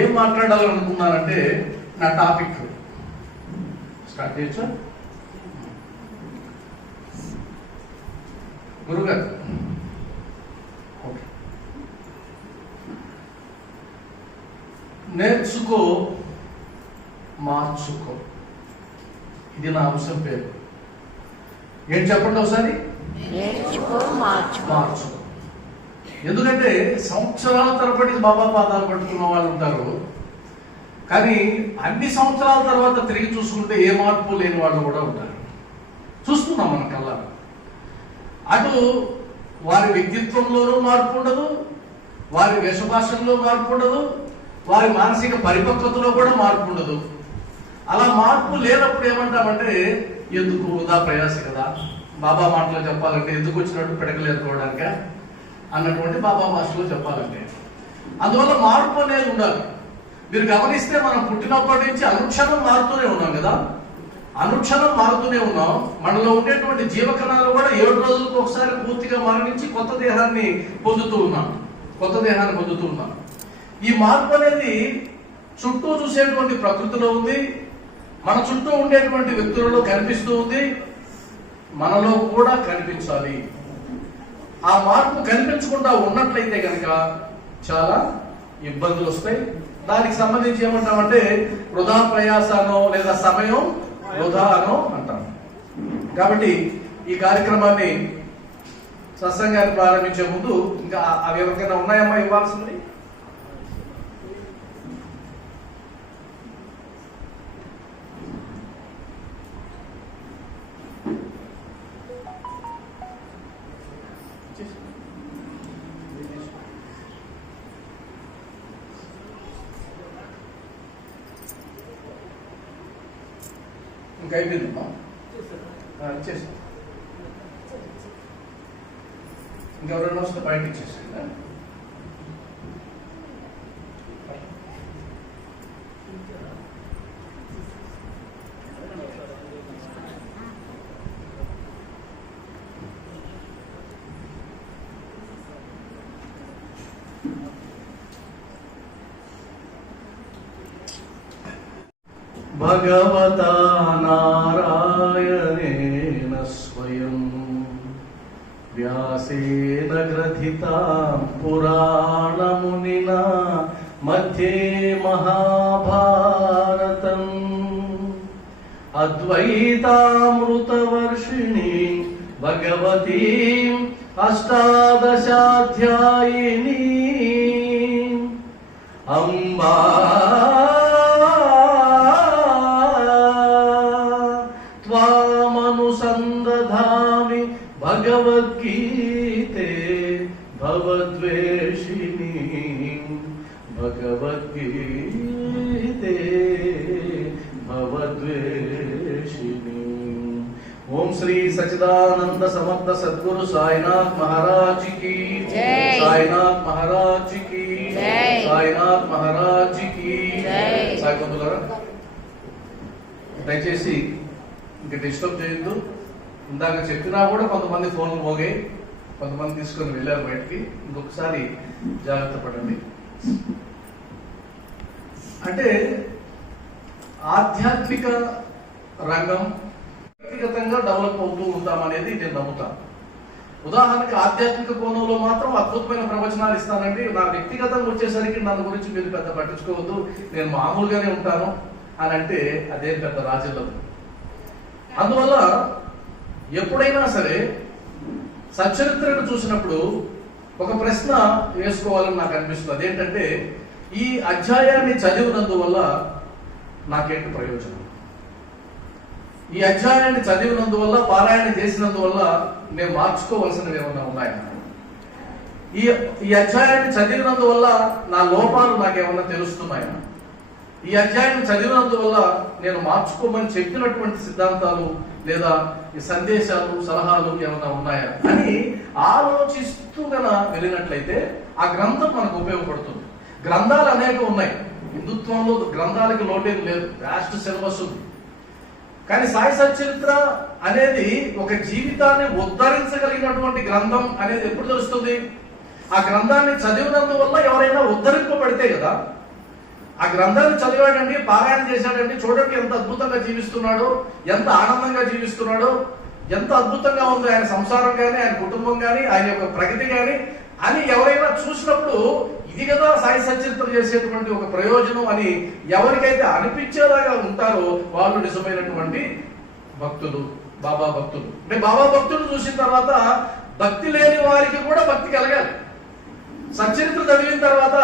ఏం మాట్లాడాలనుకున్నానంటే నా topic start చేయొచ్చా? గురుగారు ఓకే. నేర్చుకో మార్చుకో, ఇది నా అంశం పేరు. ఏంటి చెప్పండి ఒకసారి? నేర్చుకో మార్చుకో. ఎందుకంటే సంవత్సరాల తరబడి బాబా పాదాలు పట్టుకున్న వాళ్ళు ఉంటారు, కానీ అన్ని సంవత్సరాల తర్వాత తిరిగి చూసుకుంటే ఏ మార్పు లేని వాళ్ళు కూడా ఉంటారు. చూస్తున్నాం మన కళ్ళ. అటు వారి వ్యక్తిత్వంలోనూ మార్పు ఉండదు, వారి వేషభాషల్లో మార్పు ఉండదు, వారి మానసిక పరిపక్వతలో కూడా మార్పు ఉండదు. అలా మార్పు లేనప్పుడు ఏమంటామంటే ఎందుకు వృధా ప్రయాస కదా, బాబా మాటలో చెప్పాలంటే ఎందుకు వచ్చినట్టు పిడకలు ఎత్తుకోవడానిక అన్నటువంటి బాబా భాషలో చెప్పాలంటే. అందువల్ల మార్పు అనేది ఉండాలి. మీరు గమనిస్తే మనం పుట్టినప్పటి నుంచి అనుక్షణం మారుతూనే ఉన్నాం కదా, అనుక్షణం మారుతూనే ఉన్నాం. మనలో ఉండేటువంటి జీవకణాలు కూడా 7 రోజులకు ఒకసారి పూర్తిగా మరణించి కొత్త దేహాన్ని పొందుతూ ఉన్నాం. ఈ మార్పు అనేది చుట్టూ చూసేటువంటి ప్రకృతిలో ఉంది, మన చుట్టూ ఉండేటువంటి వ్యక్తులలో కనిపిస్తూ ఉంది, మనలో కూడా కనిపించాలి. ఆ మార్పు కనిపించకుండా ఉన్నట్లయితే కనుక చాలా ఇబ్బందులు వస్తాయి. దానికి సంబంధించి ఏమంటామంటే వృధా ప్రయాసనో లేదా సమయం వృధా అనో అంటాం. కాబట్టి ఈ కార్యక్రమాన్ని సత్సంగాన్ని ప్రారంభించే ముందు ఇంకా అవి ఎవరికైనా ఉన్నాయమ్మా ఇవ్వాల్సింది? ఇంకా అయిపోయిందమ్మా, ఇచ్చేసి ఇంకెవరైనా వస్తే బయట ఇచ్చేసి. భగవతా నారాయణేన స్వయం వ్యాసేన గ్రథితాం పురాణమునినా మధ్యే మహాభారతం అద్వైతామృతవర్షిణి భగవతీం అష్టాదశాధ్యాయిని అంబా త్వామనుసందధామి భగవద్గీతే భవద్వేషిణి భగవద్గీతే భవద్వేషిణి. ఓం శ్రీ సచ్చిదానంద సమర్థ సద్గురు సాయినాథ్ మహారాజ్ కి జై. సాయినాథ్ మహారాజ్ కి జై. సాయినాథ్ మహారాజ్ కి జై. సాయి బంధువులారా దయచేసి ఇంకా డిస్టర్బ్ చేయొద్దు. ఇందాక చెప్పినా కూడా కొంతమంది ఫోన్లు మోగాయి, కొంతమంది తీసుకొని వెళ్ళారు బయటికి. ఇంకొకసారి జాగ్రత్త పడండి. అంటే ఆధ్యాత్మిక రంగం వ్యక్తిగతంగా డెవలప్ అవుతూ ఉంటామనేది నేను నమ్ముతాను. ఉదాహరణకి ఆధ్యాత్మిక కోణంలో మాత్రం అద్భుతమైన ప్రవచనాలు ఇస్తానండి. నా వ్యక్తిగతంగా వచ్చేసరికి నన్ను గురించి మీరు పెద్ద పట్టించుకోవద్దు, నేను మామూలుగానే ఉంటాను అని అంటే అదేం పెద్ద రాజ్యం. అందువల్ల ఎప్పుడైనా సరే సచ్చరిత్రను చూసినప్పుడు ఒక ప్రశ్న వేసుకోవాలని నాకు అనిపిస్తుంది. అదేంటంటే ఈ అధ్యాయాన్ని చదివినందువల్ల నాకేంటి ప్రయోజనం? ఈ అధ్యాయాన్ని చదివినందువల్ల, పారాయణ చేసినందువల్ల నేను మార్చుకోవలసినవి ఏమన్నా ఉన్నాయా? ఈ అధ్యాయాన్ని చదివినందువల్ల నా లోపాలు నాకేమన్నా తెలుస్తున్నాయా? ఈ అధ్యాయాన్ని చదివినందువల్ల నేను మార్చుకోమని చెప్పినటువంటి సిద్ధాంతాలు లేదా ఈ సందేశాలు, సలహాలు ఏమైనా ఉన్నాయా అని ఆలోచిస్తూ గన వెళ్ళినట్లయితే ఆ గ్రంథం మనకు ఉపయోగపడుతుంది. గ్రంథాలు అనేక ఉన్నాయి. హిందుత్వంలో గ్రంథాలకి లోటేం లేదు, వ్యాస్ట్ సిలబస్ ఉంది. కానీ సాయి సచ్చరిత్ర అనేది ఒక జీవితాన్ని ఉద్ధరించగలిగినటువంటి గ్రంథం అనేది ఎప్పుడు తెలుస్తుంది? ఆ గ్రంథాన్ని చదివినందువల్ల ఎవరైనా ఉద్ధరింపబడితే కదా. ఆ గ్రంథాన్ని చదివాడండి, పారాయణ చేశాడండి, చూడండి ఎంత అద్భుతంగా జీవిస్తున్నాడో, ఎంత ఆనందంగా జీవిస్తున్నాడో, ఎంత అద్భుతంగా ఉందో ఆయన సంసారం కానీ, ఆయన కుటుంబం కానీ, ఆయన యొక్క ప్రగతి కానీ అని ఎవరైనా చూసినప్పుడు ఇది కదా సాయి సచరిత్ర చేసేటువంటి ఒక ప్రయోజనం అని ఎవరికైతే అనిపించేలాగా ఉంటారో వాళ్ళు నిజమైనటువంటి భక్తులు, బాబా భక్తులు. అంటే బాబా భక్తులు చూసిన తర్వాత భక్తి లేని వారికి కూడా భక్తి కలగాలి. సచరిత్ర చదివిన తర్వాత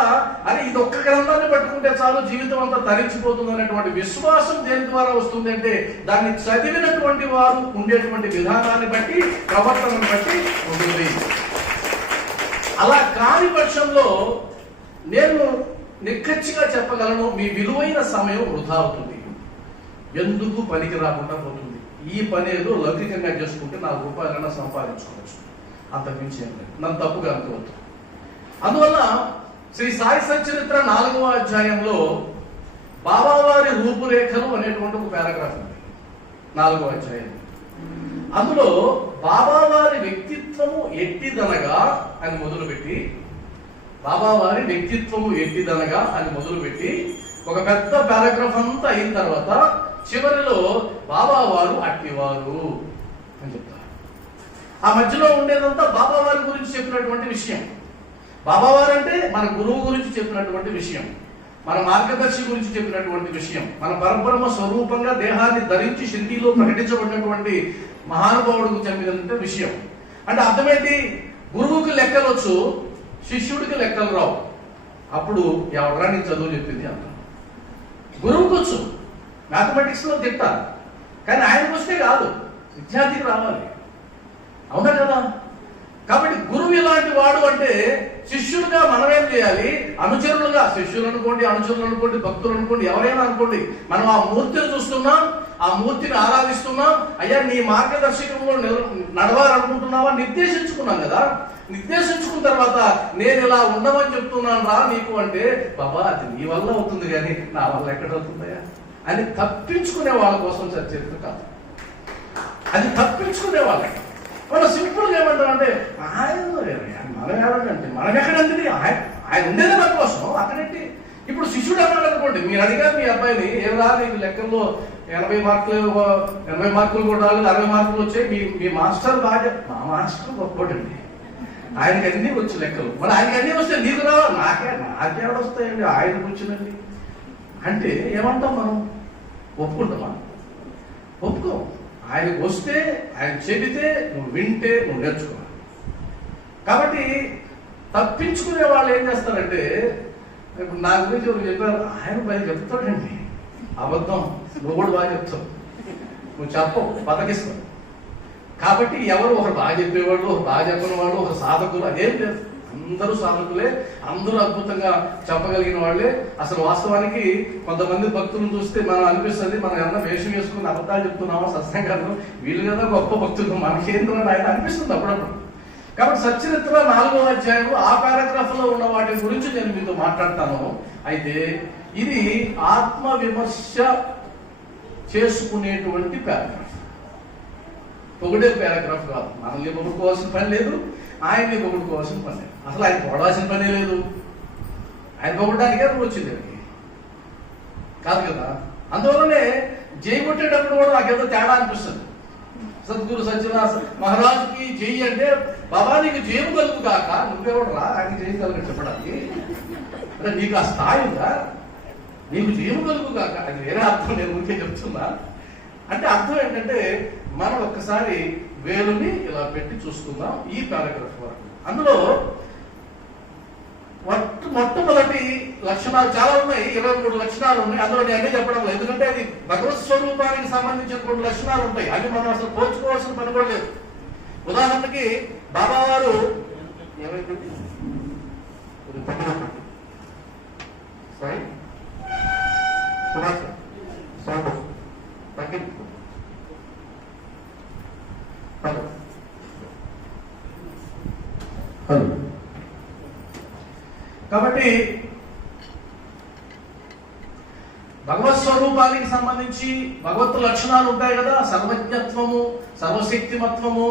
అని ఇది ఒక్క గ్రంథాన్ని పట్టుకుంటే చాలు జీవితం అంతా తరించిపోతుంది అనేటువంటి విశ్వాసం దేని ద్వారా వస్తుంది అంటే దాన్ని చదివినటువంటి వారు ఉండేటువంటి విధానాన్ని బట్టి, ప్రవర్తనను బట్టి ఉంటుంది. అలా కాని పక్షంలో నేను నిక్కచ్చిగా చెప్పగలను, మీ విలువైన సమయం వృధా అవుతుంది, ఎందుకు పనికి రాకుండా పోతుంది. ఈ పని ఏదో లౌకికంగా చేసుకుంటే 4 రూపాయలైనా సంపాదించుకోవచ్చు, అంతకుమించి ఏం లేదు, నన్ను తప్పుగా అనుకోవద్దు. అందువల్ల శ్రీ సాయి సచరిత్ర 4వ అధ్యాయంలో బాబావారి రూపురేఖలు అనేటువంటి ఒక పారాగ్రాఫ్ ఉంది 4వ అధ్యాయం. అందులో బాబావారి వ్యక్తిత్వము ఎట్టిదనగా అని మొదలుపెట్టి, బాబావారి వ్యక్తిత్వము ఎట్టిదనగా అని మొదలుపెట్టి ఒక పెద్ద పారాగ్రాఫ్ అంతా అయిన తర్వాత చివరిలో బాబావారు అట్టివారు అని చెప్తారు. ఆ మధ్యలో ఉండేదంతా బాబావారి గురించి చెప్పినటువంటి విషయం. బాబావారు అంటే మన గురువు గురించి చెప్పినటువంటి విషయం, మన మార్గదర్శి గురించి చెప్పినటువంటి విషయం, మన పరబ్రహ్మ స్వరూపంగా దేహాన్ని ధరించి షిరిడీలో ప్రకటించబడినటువంటి మహానుభావుడికి చెప్పినటువంటి విషయం. అంటే అర్థమేంటి? గురువుకి లెక్కలు వచ్చు, శిష్యుడికి లెక్కలు రావు. అప్పుడు ఎవడరా నీకు చదువు చెప్పింది అంట. గురువుకి వచ్చు, మ్యాథమెటిక్స్ లో తిట్ట, కానీ ఆయనకు వస్తే కాదు, విద్యార్థికి రావాలి. అవునా కదా? కాబట్టి గురువు ఇలాంటి వాడు అంటే శిష్యులుగా మనమేం చేయాలి? అనుచరులుగా, శిష్యులు అనుకోండి, అనుచరులు అనుకోండి, భక్తులు అనుకోండి, ఎవరైనా అనుకోండి, మనం ఆ మూర్తిని చూస్తున్నాం, ఆ మూర్తిని ఆరాధిస్తున్నాం. అయ్యా నీ మార్గదర్శకంలో నడవాలనుకుంటున్నావా? నిర్దేశించుకున్నాం కదా. నిర్దేశించుకున్న తర్వాత నేను ఇలా ఉండమని చెప్తున్నాను రా నీకు అంటే, బాబా అది నీ వల్ల అవుతుంది కానీ నా వల్ల ఎక్కడ అవుతుందయా అని తప్పించుకునే వాళ్ళ కోసం చర్చ కాదు, అది తప్పించుకునే వాళ్ళకి. మనం సింపుల్గా ఏమంటారంటే మనం ఏమంటే మనం ఎక్కడంటే ఆయన ఉండేదే మన కోసం అక్కడేంటి. ఇప్పుడు శిష్యుడు అన్నాడు అనుకోండి, మీరు అడిగారు మీ అబ్బాయిని, ఏం రా నీకు లెక్కల్లో 80 మార్కులు కూడా రాలేదు, 60 మార్కులు వచ్చాయి, మీ మాస్టర్ బాగా. మా మాస్టర్ గొప్పటండి, ఆయనకి అన్నీ వచ్చు లెక్కలు. మరి ఆయనకి అన్నీ వస్తే నీకు రావా? నాకే వస్తాయండి, ఆయనకు వచ్చినండి అంటే ఏమంటాం మనం? ఒప్పుకుంటామా? ఒప్పుకో. ఆయనకు వస్తే, ఆయన చెబితే నువ్వు వింటే నువ్వు నేర్చుకోవాలి. కాబట్టి తప్పించుకునే వాళ్ళు ఏం చేస్తారంటే, ఇప్పుడు నా గురించి ఎవరు చెప్పారు, ఆయన బాగా చెప్తాడండి, అబద్ధం నువ్వు కూడా బాగా చెప్తావు, నువ్వు చెప్పవు, బతకిస్తావు. కాబట్టి ఎవరు ఒకరు బాగా చెప్పేవాళ్ళు, ఒకరు బాగా చెప్పిన వాళ్ళు, ఒక సాధకులు అదేం లేదు. అందరూ సాధకులే, అందరూ అద్భుతంగా చెప్పగలిగిన వాళ్ళే. అసలు వాస్తవానికి కొంతమంది భక్తులను చూస్తే మనం అనిపిస్తుంది, మనం ఏమన్నా వేషం వేసుకుని అబద్ధాలు చెప్తున్నామా సత్సంగాలు, వీళ్ళు కదా గొప్ప భక్తులు, మనకేందో అని ఆయన అనిపిస్తుంది అప్పుడప్పుడు. కాబట్టి సచరిత్ర 4వ అధ్యాయం ఆ పారాగ్రాఫ్ లో ఉన్న వాటి గురించి నేను మీతో మాట్లాడతాను. అయితే ఇది ఆత్మ విమర్శ చేసుకునేటువంటి పారాగ్రాఫ్, పొగిడే పారాగ్రాఫ్ కాదు. మనల్ని పొగుడుకోవాల్సిన పని లేదు, ఆయన్ని పొగుడుకోవాల్సిన పని లేదు, అసలు ఆయన పొగడాల్సిన పనే లేదు. ఆయన పొగడానికే నువ్వు వచ్చింది కాదు కదా. అందువల్లనే జై కొట్టేటప్పుడు కూడా నాకేదో తేడా అనిపిస్తుంది. సద్గురు సత్యనారాయణ మహారాజుకి జై అంటే, బాబా నీకు జయము కలుగు కాక, నువ్వెవడు రా ఆయన జై కలుగు చెప్పడానికి? అంటే నీకు ఆ స్థాయి ఉందా? నీకు జయము కలుగు కాక, అది వేరే అర్థం, నేను ఊరికే చెప్తున్నా. అంటే అర్థం ఏంటంటే, మనం ఒక్కసారి వేలుని ఇలా పెట్టి చూసుకుందాం ఈ పారాగ్రాఫ్ వరకు. అందులో మొట్టమొదటి లక్షణాలు చాలా ఉన్నాయి, 23 లక్షణాలు ఉన్నాయి. అందులో నేను అన్నీ చెప్పడం లేదు, ఎందుకంటే అది భగవత్ స్వరూపానికి సంబంధించినటువంటి లక్షణాలు ఉంటాయి, అవి మనం అసలు పోల్చుకోవాల్సిన పని కూడా లేదు. ఉదాహరణకి బాబావారు ఏమైంది కాబట్టి భగవత్ స్వరూపానికి సంబంధించి భగవత్ లక్షణాలు ఉంటాయి కదా, సర్వజ్ఞత్వము, సర్వశక్తిమత్వము,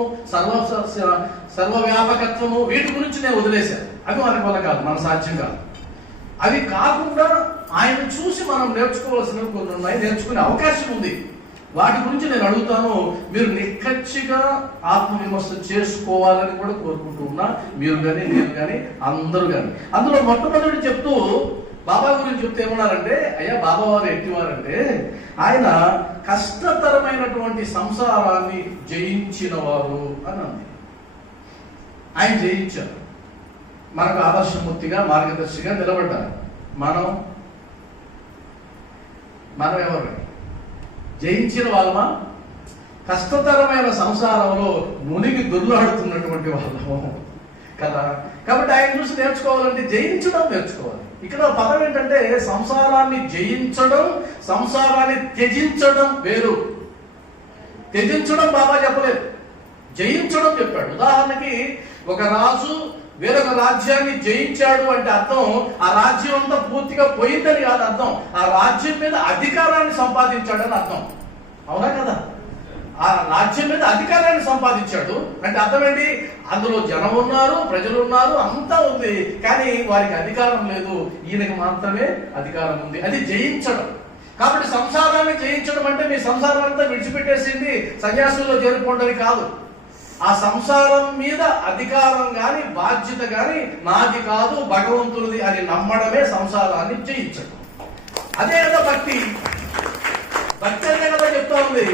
సర్వవ్యాపకత్వము, వీటి గురించి నేను వదిలేశాను. అవి మనకి వల్ల కాదు, మన సాధ్యం కాదు. అవి కాకుండా ఆయన చూసి మనం నేర్చుకోవాల్సినవి కొన్ని ఉన్నాయి, నేర్చుకునే అవకాశం ఉంది. వాటి గురించి నేను అడుగుతాను. మీరు నిక్కచ్చిగా ఆత్మవిమర్శ చేసుకోవాలని కూడా కోరుకుంటూ ఉన్నా, మీరు కానీ నేను కానీ అందరూ కానీ. అందులో మొట్టమొదటి చెప్తూ బాబా గురించి చెప్తే ఏమన్నారంటే, అయ్యా బాబా వారు ఎట్టివారంటే ఆయన కష్టతరమైనటువంటి సంసారాన్ని జయించిన వారు అని అంది. ఆయన జయించారు, మనకు ఆదర్శమూర్తిగా మార్గదర్శిగా నిలబడ్డారు. మనం ఎవరు జయించిన వాళ్ళమా? కష్టతరమైన సంసారంలో మునిగి దొర్లాడుతున్నటువంటి వాళ్ళము కదా. కాబట్టి ఆయన చూసి నేర్చుకోవాలంటే జయించడం నేర్చుకోవాలి. ఇక్కడ పదం ఏంటంటే సంసారాన్ని జయించడం, సంసారాన్ని త్యజించడం వేరు. త్యజించడం బాబా చెప్పలేదు, జయించడం చెప్పాడు. ఉదాహరణకి ఒక రాజు వేరొక రాజ్యాన్ని జయించాడు అంటే అర్థం ఆ రాజ్యం అంతా పూర్తిగా పోయిందని కాదు అర్థం, ఆ రాజ్యం మీద అధికారాన్ని సంపాదించాడని అర్థం. అవునా కదా? ఆ రాజ్యం మీద అధికారాన్ని సంపాదించాడు అంటే అర్థం ఏంటి? అందులో జనం ఉన్నారు, ప్రజలు ఉన్నారు, అంతా ఉంది, కానీ వారికి అధికారం లేదు. ఈయనకి మాత్రమే అధికారం ఉంది. అది జయించడం. కాబట్టి సంసారాన్ని జయించడం అంటే మీ సంసారం అంతా విడిచిపెట్టేసింది సన్యాసుల్లో చేరుకోవడానికి కాదు. ఆ సంసారం మీద అధికారం గాని బాధ్యత గాని నాది కాదు, భగవంతుడిది అని నమ్మడమే సంసారాన్ని జయించడం. అదే కదా భక్తి. భక్తి అదే కదా చెప్తా ఉంది.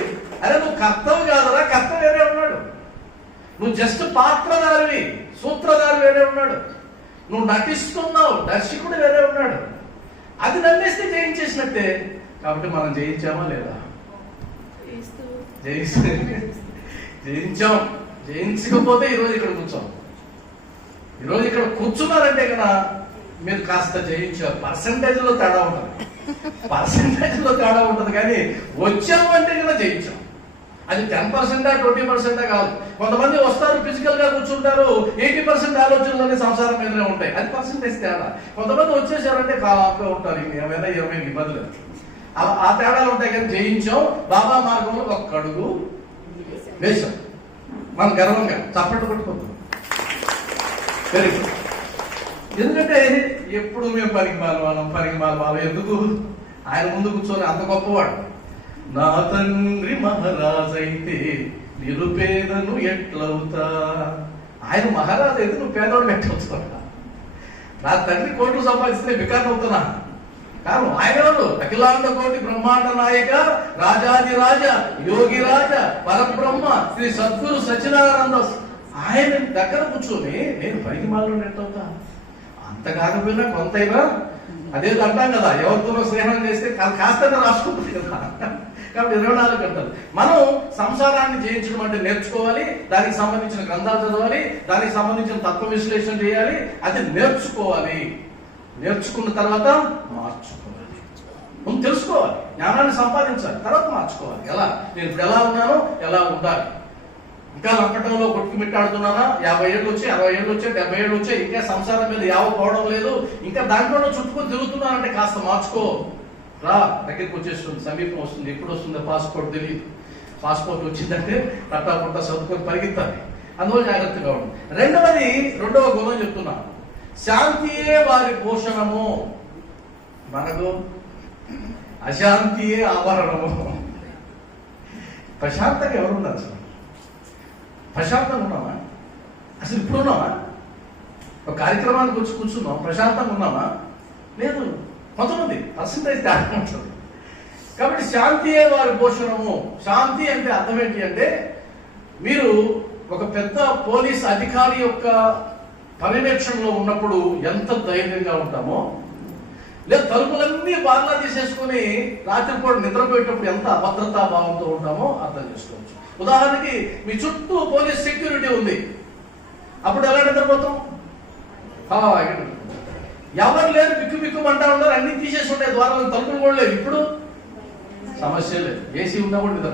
అరే నువ్వు కర్తవు కాదరా, కర్త వేరే ఉన్నాడు. నువ్వు జస్ట్ పాత్రధారివి, సూత్రధారి వేరే ఉన్నాడు. నువ్వు నటిస్తున్నావు, దర్శకుడు వేరే ఉన్నాడు. అది నమ్మేస్తే జయించేసినట్టే. కాబట్టి మనం జయించామా లేదా? జయించాం. జయించకపోతే ఈరోజు ఇక్కడ కూర్చోం. ఈరోజు ఇక్కడ కూర్చున్నారంటే కదా మీరు కాస్త జయించారు. పర్సంటేజ్లో తేడా ఉంటుంది, కానీ వచ్చాము అంటే కదా జయించాం. అది 10%, 20% కాదు. కొంతమంది వస్తారు, ఫిజికల్ గా కూర్చుంటారు, 80% ఆలోచనలన్నీ సంసారం మీదనే ఉంటాయి. అది పర్సంటేజ్ తేడా. కొంతమంది వచ్చేసారంటే కాలాపుగా ఉంటారు, ఏమైనా 20 ఇబ్బందులు. ఆ తేడాలు ఉంటాయి. కానీ జయించాం. బాబా మార్గంలో ఒక్క అడుగు వేశాం. మనం గర్వంగా చప్పట్లు కొట్టుకుంటాం. Very good. ఎందుకంటే ఎప్పుడు మేము పనికి మాలవాళ్ళం. ఎందుకు? ఆయన ముందు కూర్చొని అంత గొప్పవాడు. నా తండ్రి మహారాజైతే నిరుపేదను ఎట్లవుతా. ఆయన మహారాజు అయితే నువ్వు పేదవాడు ఎట్లవుతా? నా తండ్రి కోట్లు సంపాదిస్తే వికారం అవుతున్నా. కారణం ఆయన ఎవరు? అఖిలాండ కోటి బ్రహ్మాండ నాయక, రాజాది రాజ, యోగి రాజ, పరబ్రహ్మ, శ్రీ సద్గురు సచ్చిదానంద. ఆయన దగ్గర కూర్చొని నేను పనికి మాలను ఎట్లవుతా? అంత కాకపోయినా కొంతైనా అదే అంటాం కదా, ఎవరితోనో స్నేహం చేస్తే కాస్త రాసుకుంటుంది కదా. కాబట్టి 24 గంటలు మనం సంసారాన్ని జయించడం అంటే నేర్చుకోవాలి. దానికి సంబంధించిన గ్రంథాలు చదవాలి, దానికి సంబంధించిన తత్వ విశ్లేషణ చేయాలి. అది నేర్చుకోవాలి. నేర్చుకున్న తర్వాత మార్చుకోవాలి. ముందు తెలుసుకోవాలి, జ్ఞానాన్ని సంపాదించాలి, తర్వాత మార్చుకోవాలి. ఎలా? నేను ఇప్పుడు ఎలా ఉన్నానో ఎలా ఉండాలి. ఇంకా లంకటంలో కొట్టుమిట్టాడుతున్నానా? 50 ఏళ్ళు వచ్చాయి, 60 ఏళ్ళు వచ్చాయి, 70 ఏళ్ళు వచ్చాయి, ఇంకా సంసారం మీద పోవడం లేదు, ఇంకా దాంట్లో చుట్టుకొని తిరుగుతున్నానంటే కాస్త మార్చుకో. రా, దగ్గరికి వచ్చేస్తుంది, సమీపం వస్తుంది. ఎప్పుడు వస్తుందో పాస్పోర్ట్ తెలియదు. పాస్పోర్ట్ వచ్చిందంటే పట్టా పుట్టా చదువుకొని పరిగెత్తాలి. అందువల్ల జాగ్రత్తగా ఉండు. రెండవ గుణం చెప్తున్నా, శాంతియే వారి పోషణము. మనకు అశాంతియే ఆవరణము. ప్రశాంతంగా ఎవరున్నారు అసలు? ప్రశాంతంగా ఉన్నామా? అసలు ఇప్పుడు ఉన్నామా? ఒక కార్యక్రమానికి వచ్చి కూర్చున్నాం, ప్రశాంతంగా ఉన్నామా? లేదు. కొంతమంది పర్సంటేజ్ తేడా ఉంటుంది. కాబట్టి శాంతియే వారి పోషణము. శాంతి అంటే అర్థం ఏంటి అంటే, మీరు ఒక పెద్ద పోలీస్ అధికారి యొక్క పర్యవేక్షణలో ఉన్నప్పుడు ఎంత ధైర్యంగా ఉంటామో, లేదా తలుపులన్నీ బాగా తీసేసుకుని రాత్రిపూట నిద్రపోయేటప్పుడు ఎంత అభద్రతా భావంతో ఉంటామో అర్థం చేసుకోవచ్చు. ఉదాహరణకి మీ చుట్టూ పోలీస్ సెక్యూరిటీ ఉంది, అప్పుడు ఎలా నిద్రపోతాం? ఎవరు లేరు, బిక్కుమంటా ఉన్నారు, అన్ని తీసేసి ఉంటాయి, ద్వారాలు తలుపులు కూడా లేవు. ఇప్పుడు సమస్య లేదు, ఏసీ ఉన్నా కూడా నిద్ర.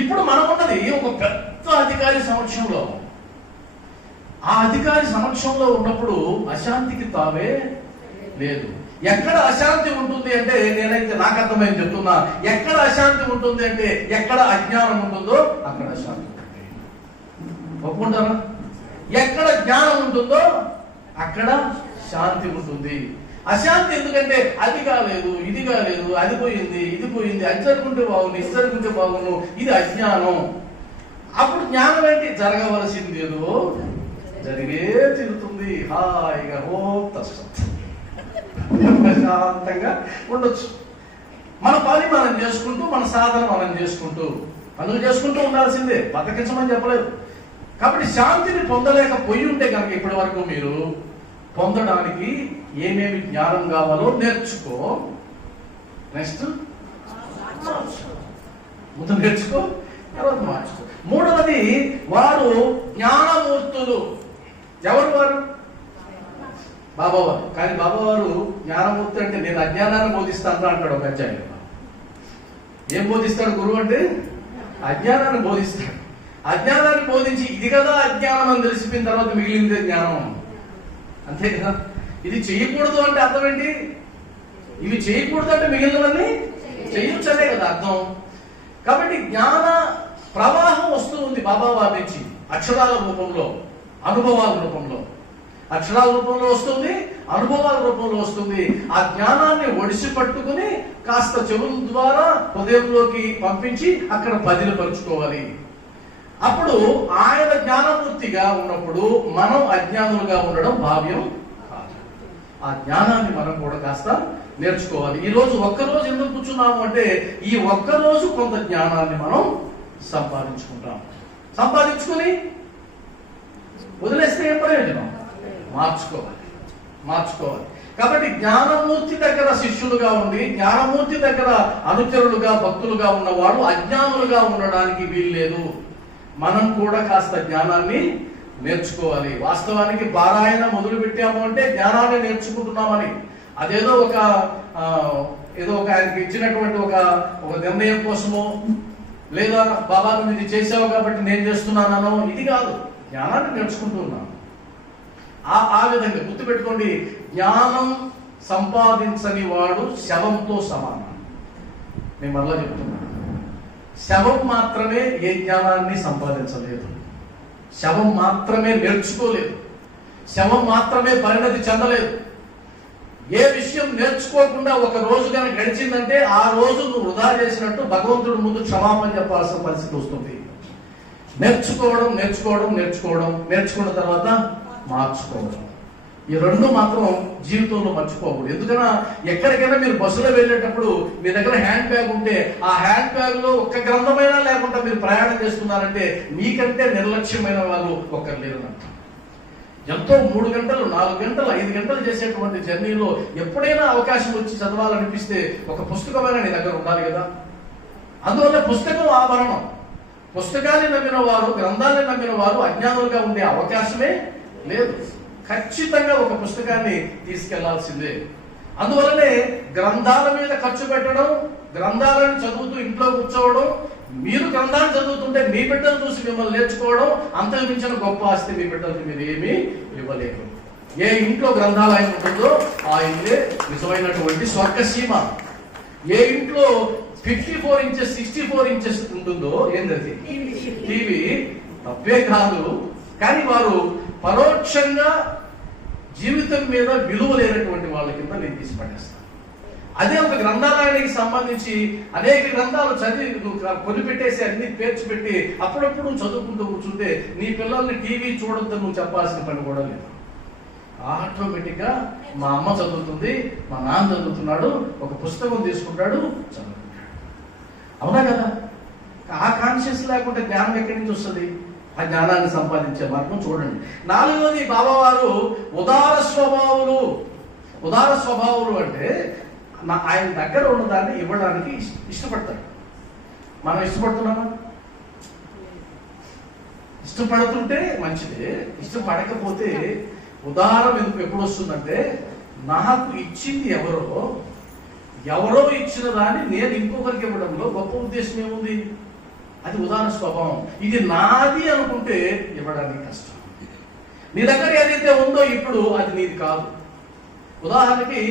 ఇప్పుడు మనం ఉన్నది ఒక పెద్ద అధికారి సమక్షంలో. ఆ అధికారి సమక్షంలో ఉన్నప్పుడు అశాంతికి తావే లేదు. ఎక్కడ అశాంతి ఉంటుంది అంటే, నేనైతే నాకు అర్థమైంది చెప్తున్నా, ఎక్కడ అశాంతి ఉంటుంది అంటే ఎక్కడ అజ్ఞానం ఉంటుందో అక్కడ అశాంతి ఉంటుంది. ఒప్పుకుంటారా? ఎక్కడ జ్ఞానం ఉంటుందో అక్కడ శాంతి ఉంటుంది. అశాంతి ఎందుకంటే అది కాలేదు, ఇది కాలేదు, అది పోయింది, ఇది పోయింది, అది జరుగుంటే బాగుంది, ఇది జరుగుంటే బాగుండు, ఇది అజ్ఞానం. అప్పుడు జ్ఞానం ఏంటి? జరగవలసింది ఏదో జరిగే తీరుతుంది, హాయిగా ప్రశాంతంగా ఉండొచ్చు. మన పని మనం చేసుకుంటూ, మన సాధన మనం చేసుకుంటూ, పనులు చేసుకుంటూ ఉండాల్సిందే, బతకించమని చెప్పలేదు. కాబట్టి శాంతిని పొందలేకపోయి ఉంటే కనుక ఇప్పటి వరకు మీరు పొందడానికి ఏమేమి జ్ఞానం కావాలో నేర్చుకో. నెక్స్ట్ ముందు నేర్చుకో, తర్వాత మార్చుకో. మూడవది, వారు జ్ఞానమూర్తులు. ఎవరు వారు? బాబావారు. కానీ బాబావారు జ్ఞానమూర్తి అంటే నేను అజ్ఞానాన్ని బోధిస్తాను అంటాడు ఒక అధ్యాయంలో. ఏం బోధిస్తాడు గురువు అంటే? అజ్ఞానాన్ని బోధిస్తాడు. అజ్ఞానాన్ని బోధించి ఇది కదా అజ్ఞానం అని తెలిసిపోయిన తర్వాత మిగిలిందే జ్ఞానం, అంతే కదా. ఇది చేయకూడదు అంటే అర్థం ఏంటి? ఇవి చేయకూడదు అంటే మిగిలినవన్నీ చేయొచ్చనే కదా అర్థం. కాబట్టి జ్ఞాన ప్రవాహం వస్తూ ఉంది బాబా వారి నుంచి, అక్షరాల రూపంలో, అనుభవాల రూపంలో. అక్షరాల రూపంలో వస్తుంది, అనుభవాల రూపంలో వస్తుంది. ఆ జ్ఞానాన్ని ఒడిసి పట్టుకుని కాస్త చెవుల ద్వారా హృదయంలోకి పంపించి అక్కడ బదిలపరుచుకోవాలి. అప్పుడు ఆయన జ్ఞానమూర్తిగా ఉన్నప్పుడు మనం అజ్ఞానులుగా ఉండడం భావ్యం కాదు. ఆ జ్ఞానాన్ని మనం కూడా కాస్త నేర్చుకోవాలి. ఈ రోజు ఒక్కరోజు ఎందుకు కూర్చున్నాము అంటే ఈ ఒక్కరోజు కొంత జ్ఞానాన్ని మనం సంపాదించుకుంటాం. సంపాదించుకుని వదిలేస్తే ఏం ప్రయోజనం? మార్చుకోవాలి. కాబట్టి జ్ఞానమూర్తి దగ్గర శిష్యులుగా ఉండి, జ్ఞానమూర్తి దగ్గర అనుచరులుగా, భక్తులుగా ఉన్నవాడు అజ్ఞానులుగా ఉండడానికి వీల్లేదు. మనం కూడా కాస్త జ్ఞానాన్ని నేర్చుకోవాలి. వాస్తవానికి పారాయణ మొదలు పెట్టాము అంటే జ్ఞానాన్ని నేర్చుకుంటున్నామని, అదేదో ఒక ఆయనకి ఇచ్చినటువంటి ఒక నిర్ణయం కోసమో, లేదా బాబా నువ్వు ఇది చేసావు కాబట్టి నేను చేస్తున్నానో, ఇది కాదు. జ్ఞానాన్ని నేర్చుకుంటూ ఉన్నాను. ఆ విధంగా గుర్తుపెట్టుకోండి, జ్ఞానం సంపాదించని వాడు శవంతో సమానం. నేను మరలా చెప్తున్నాను, శవం మాత్రమే ఏ జ్ఞానాన్ని సంపాదించలేదు, శవం మాత్రమే నేర్చుకోలేదు, శవం మాత్రమే పరిణతి చెందలేదు. ఏ విషయం నేర్చుకోకుండా ఒక రోజు కానీ గడిచిందంటే ఆ రోజు నువ్వు వృధా చేసినట్టు భగవంతుడి ముందు క్షమాపణ చెప్పాల్సిన పరిస్థితి వస్తుంది. నేర్చుకున్న తర్వాత మార్చుకోవడం, ఈ రెండు మాత్రం జీవితంలో మర్చిపోకూడదు. ఎందుకన్నా ఎక్కడికైనా మీరు బస్సులో వెళ్ళేటప్పుడు మీ దగ్గర హ్యాండ్ బ్యాగ్ ఉంటే ఆ హ్యాండ్ బ్యాగ్ లో ఒక్క గ్రంథమైనా లేకుండా మీరు ప్రయాణం చేస్తున్నారంటే మీకంటే నిర్లక్ష్యమైన వాళ్ళు ఒక్కరు లేరన్నట్టు. ఎంతో 3 గంటలు, 4 గంటలు, 5 గంటలు చేసేటువంటి జర్నీలో ఎప్పుడైనా అవకాశం వచ్చి చదవాలనిపిస్తే ఒక పుస్తకమైనా నీ దగ్గర ఉండాలి కదా. అందువల్ల పుస్తకం ఆభరణం. పుస్తకాన్ని నమ్మిన వారు, గ్రంథాన్ని నమ్మిన వారు అజ్ఞానులుగా ఉండే అవకాశమే లేదు. ఖచ్చితంగా ఒక పుస్తకాన్ని తీసుకెళ్లాల్సిందే. అందువల్లనే గ్రంథాల మీద ఖర్చు పెట్టడం, గ్రంథాలను చదువుతూ ఇంట్లో కూర్చోవడం, మీరు గ్రంథాలు చదువుతుంటే మీ బిడ్డలు చూసి మిమ్మల్ని నేర్చుకోవడం, అంతకు మించిన గొప్ప ఆస్తి మీ బిడ్డలకి మీరు ఏమీ ఇవ్వలేరు. ఏ ఇంట్లో గ్రంథాలయం ఉంటుందో ఆ ఇల్లే నిజమైనటువంటి స్వర్గసీమ. ఏ ఇంట్లో 54 ఇంచెస్ 64 ఇంచెస్ ఉంటుందో ఏంటది టీవీ, తప్పే కాదు. కానీ వారు పరోక్షంగా జీవితం మీద విలువ లేనటువంటి వాళ్ళ కింద నేను తీసి పడేస్తాను. అదే ఒక గ్రంథాలయానికి సంబంధించి అనేక గ్రంథాలు చదివి కొనిపెట్టేసి అన్ని పేర్చిపెట్టి అప్పుడప్పుడు నువ్వు చదువుకుంటూ కూర్చుంటే నీ పిల్లల్ని టీవీ చూడొద్దు నువ్వు చెప్పాల్సిన పని కూడా లేదు. ఆటోమేటిక్గా మా అమ్మ చదువుతుంది, మా నాన్న చదువుతున్నాడు, ఒక పుస్తకం తీసుకుంటాడు, చదువుకుంటాడు. అవునా కదా? ఆ కాన్షియస్ లేకుంటే జ్ఞానం ఎక్కడి నుంచి వస్తుంది? ఆ జ్ఞానాన్ని సంపాదించే మార్గం చూడండి. 4వది బాబావారు ఉదార స్వభావులు అంటే ఆయన దగ్గర ఉన్నదాన్ని ఇవ్వడానికి ఇష్టపడతాడు. మనం ఇష్టపడుతున్నామా? ఇష్టపడుతుంటే మంచిదే, ఇష్టపడకపోతే ఉదారం ఎప్పుడు వస్తుందంటే నాకు ఇచ్చింది ఎవరో ఇచ్చిన దాన్ని నేను ఇంకొకరికి ఇవ్వడంలో గొప్ప ఉద్దేశం ఏముంది? అది ఉదార స్వభావం. ఇది నాది అనుకుంటే ఇవ్వడానికి కష్టం. నీ దగ్గర ఏదైతే ఉందో ఇప్పుడు అది నీది కాదు. ఉదాహరణకి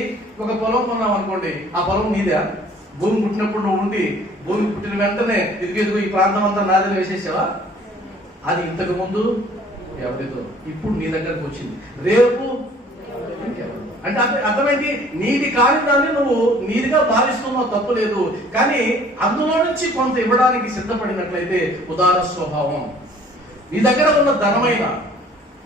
ఒక పొలం కొన్నాం అనుకోండి, ఆ పొలం నీదే. భూమి పుట్టినప్పుడు నువ్వు ఉండి భూమి పుట్టిన వెంటనే ఇదిగో ఈ ప్రాంతం అంతా నాదని వేసేసావా? అది ఇంతకు ముందు ఎవరిదో, ఇప్పుడు నీ దగ్గరకు వచ్చింది, రేపు ఇంకెవరిదో. అంటే అర్థమేంటి? నీది కాని దాన్ని నువ్వు నీదిగా భావిస్తున్నావు, తప్పు లేదు. కానీ అందులో నుంచి కొంత ఇవ్వడానికి సిద్ధపడినట్లయితే ఉదార స్వభావం. నీ దగ్గర ఉన్న ధనమైన,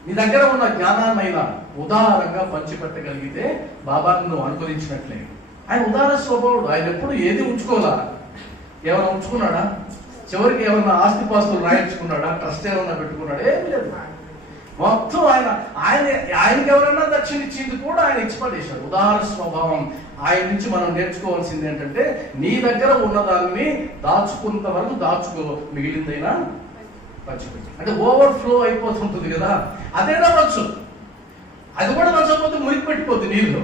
నీ దగ్గర ఉన్న జ్ఞానాన్నైనా ఉదారంగా పంచిపెట్టగలిగితే బాబాను నువ్వు అనుకరించినట్లే. ఆయన ఉదార స్వభావుడు. ఆయన ఎప్పుడు ఏది ఉంచుకోవాలా? ఏమైనా ఉంచుకున్నాడా? చివరికి ఏమైనా ఆస్తిపాస్తులు రాయించుకున్నాడా? ట్రస్ట్ ఏమైనా పెట్టుకున్నాడా? ఏం లేదు. మొత్తం ఆయనకి ఎవరైనా దక్షిణ ఇచ్చింది కూడా ఆయన ఇచ్చి పడేశాడు. ఉదార స్వభావం. ఆయన నుంచి మనం నేర్చుకోవాల్సింది ఏంటంటే, నీ దగ్గర ఉన్నదాన్ని దాచుకున్నంత వరకు దాచుకో, మిగిలిందైనా పంచిపెట్టు. అంటే ఓవర్ఫ్లో అయిపోతుంటుంది కదా, అదేనా వచ్చు. అది కూడా నచ్చకపోతే మురికి పెట్టిపోద్ది నీళ్ళు.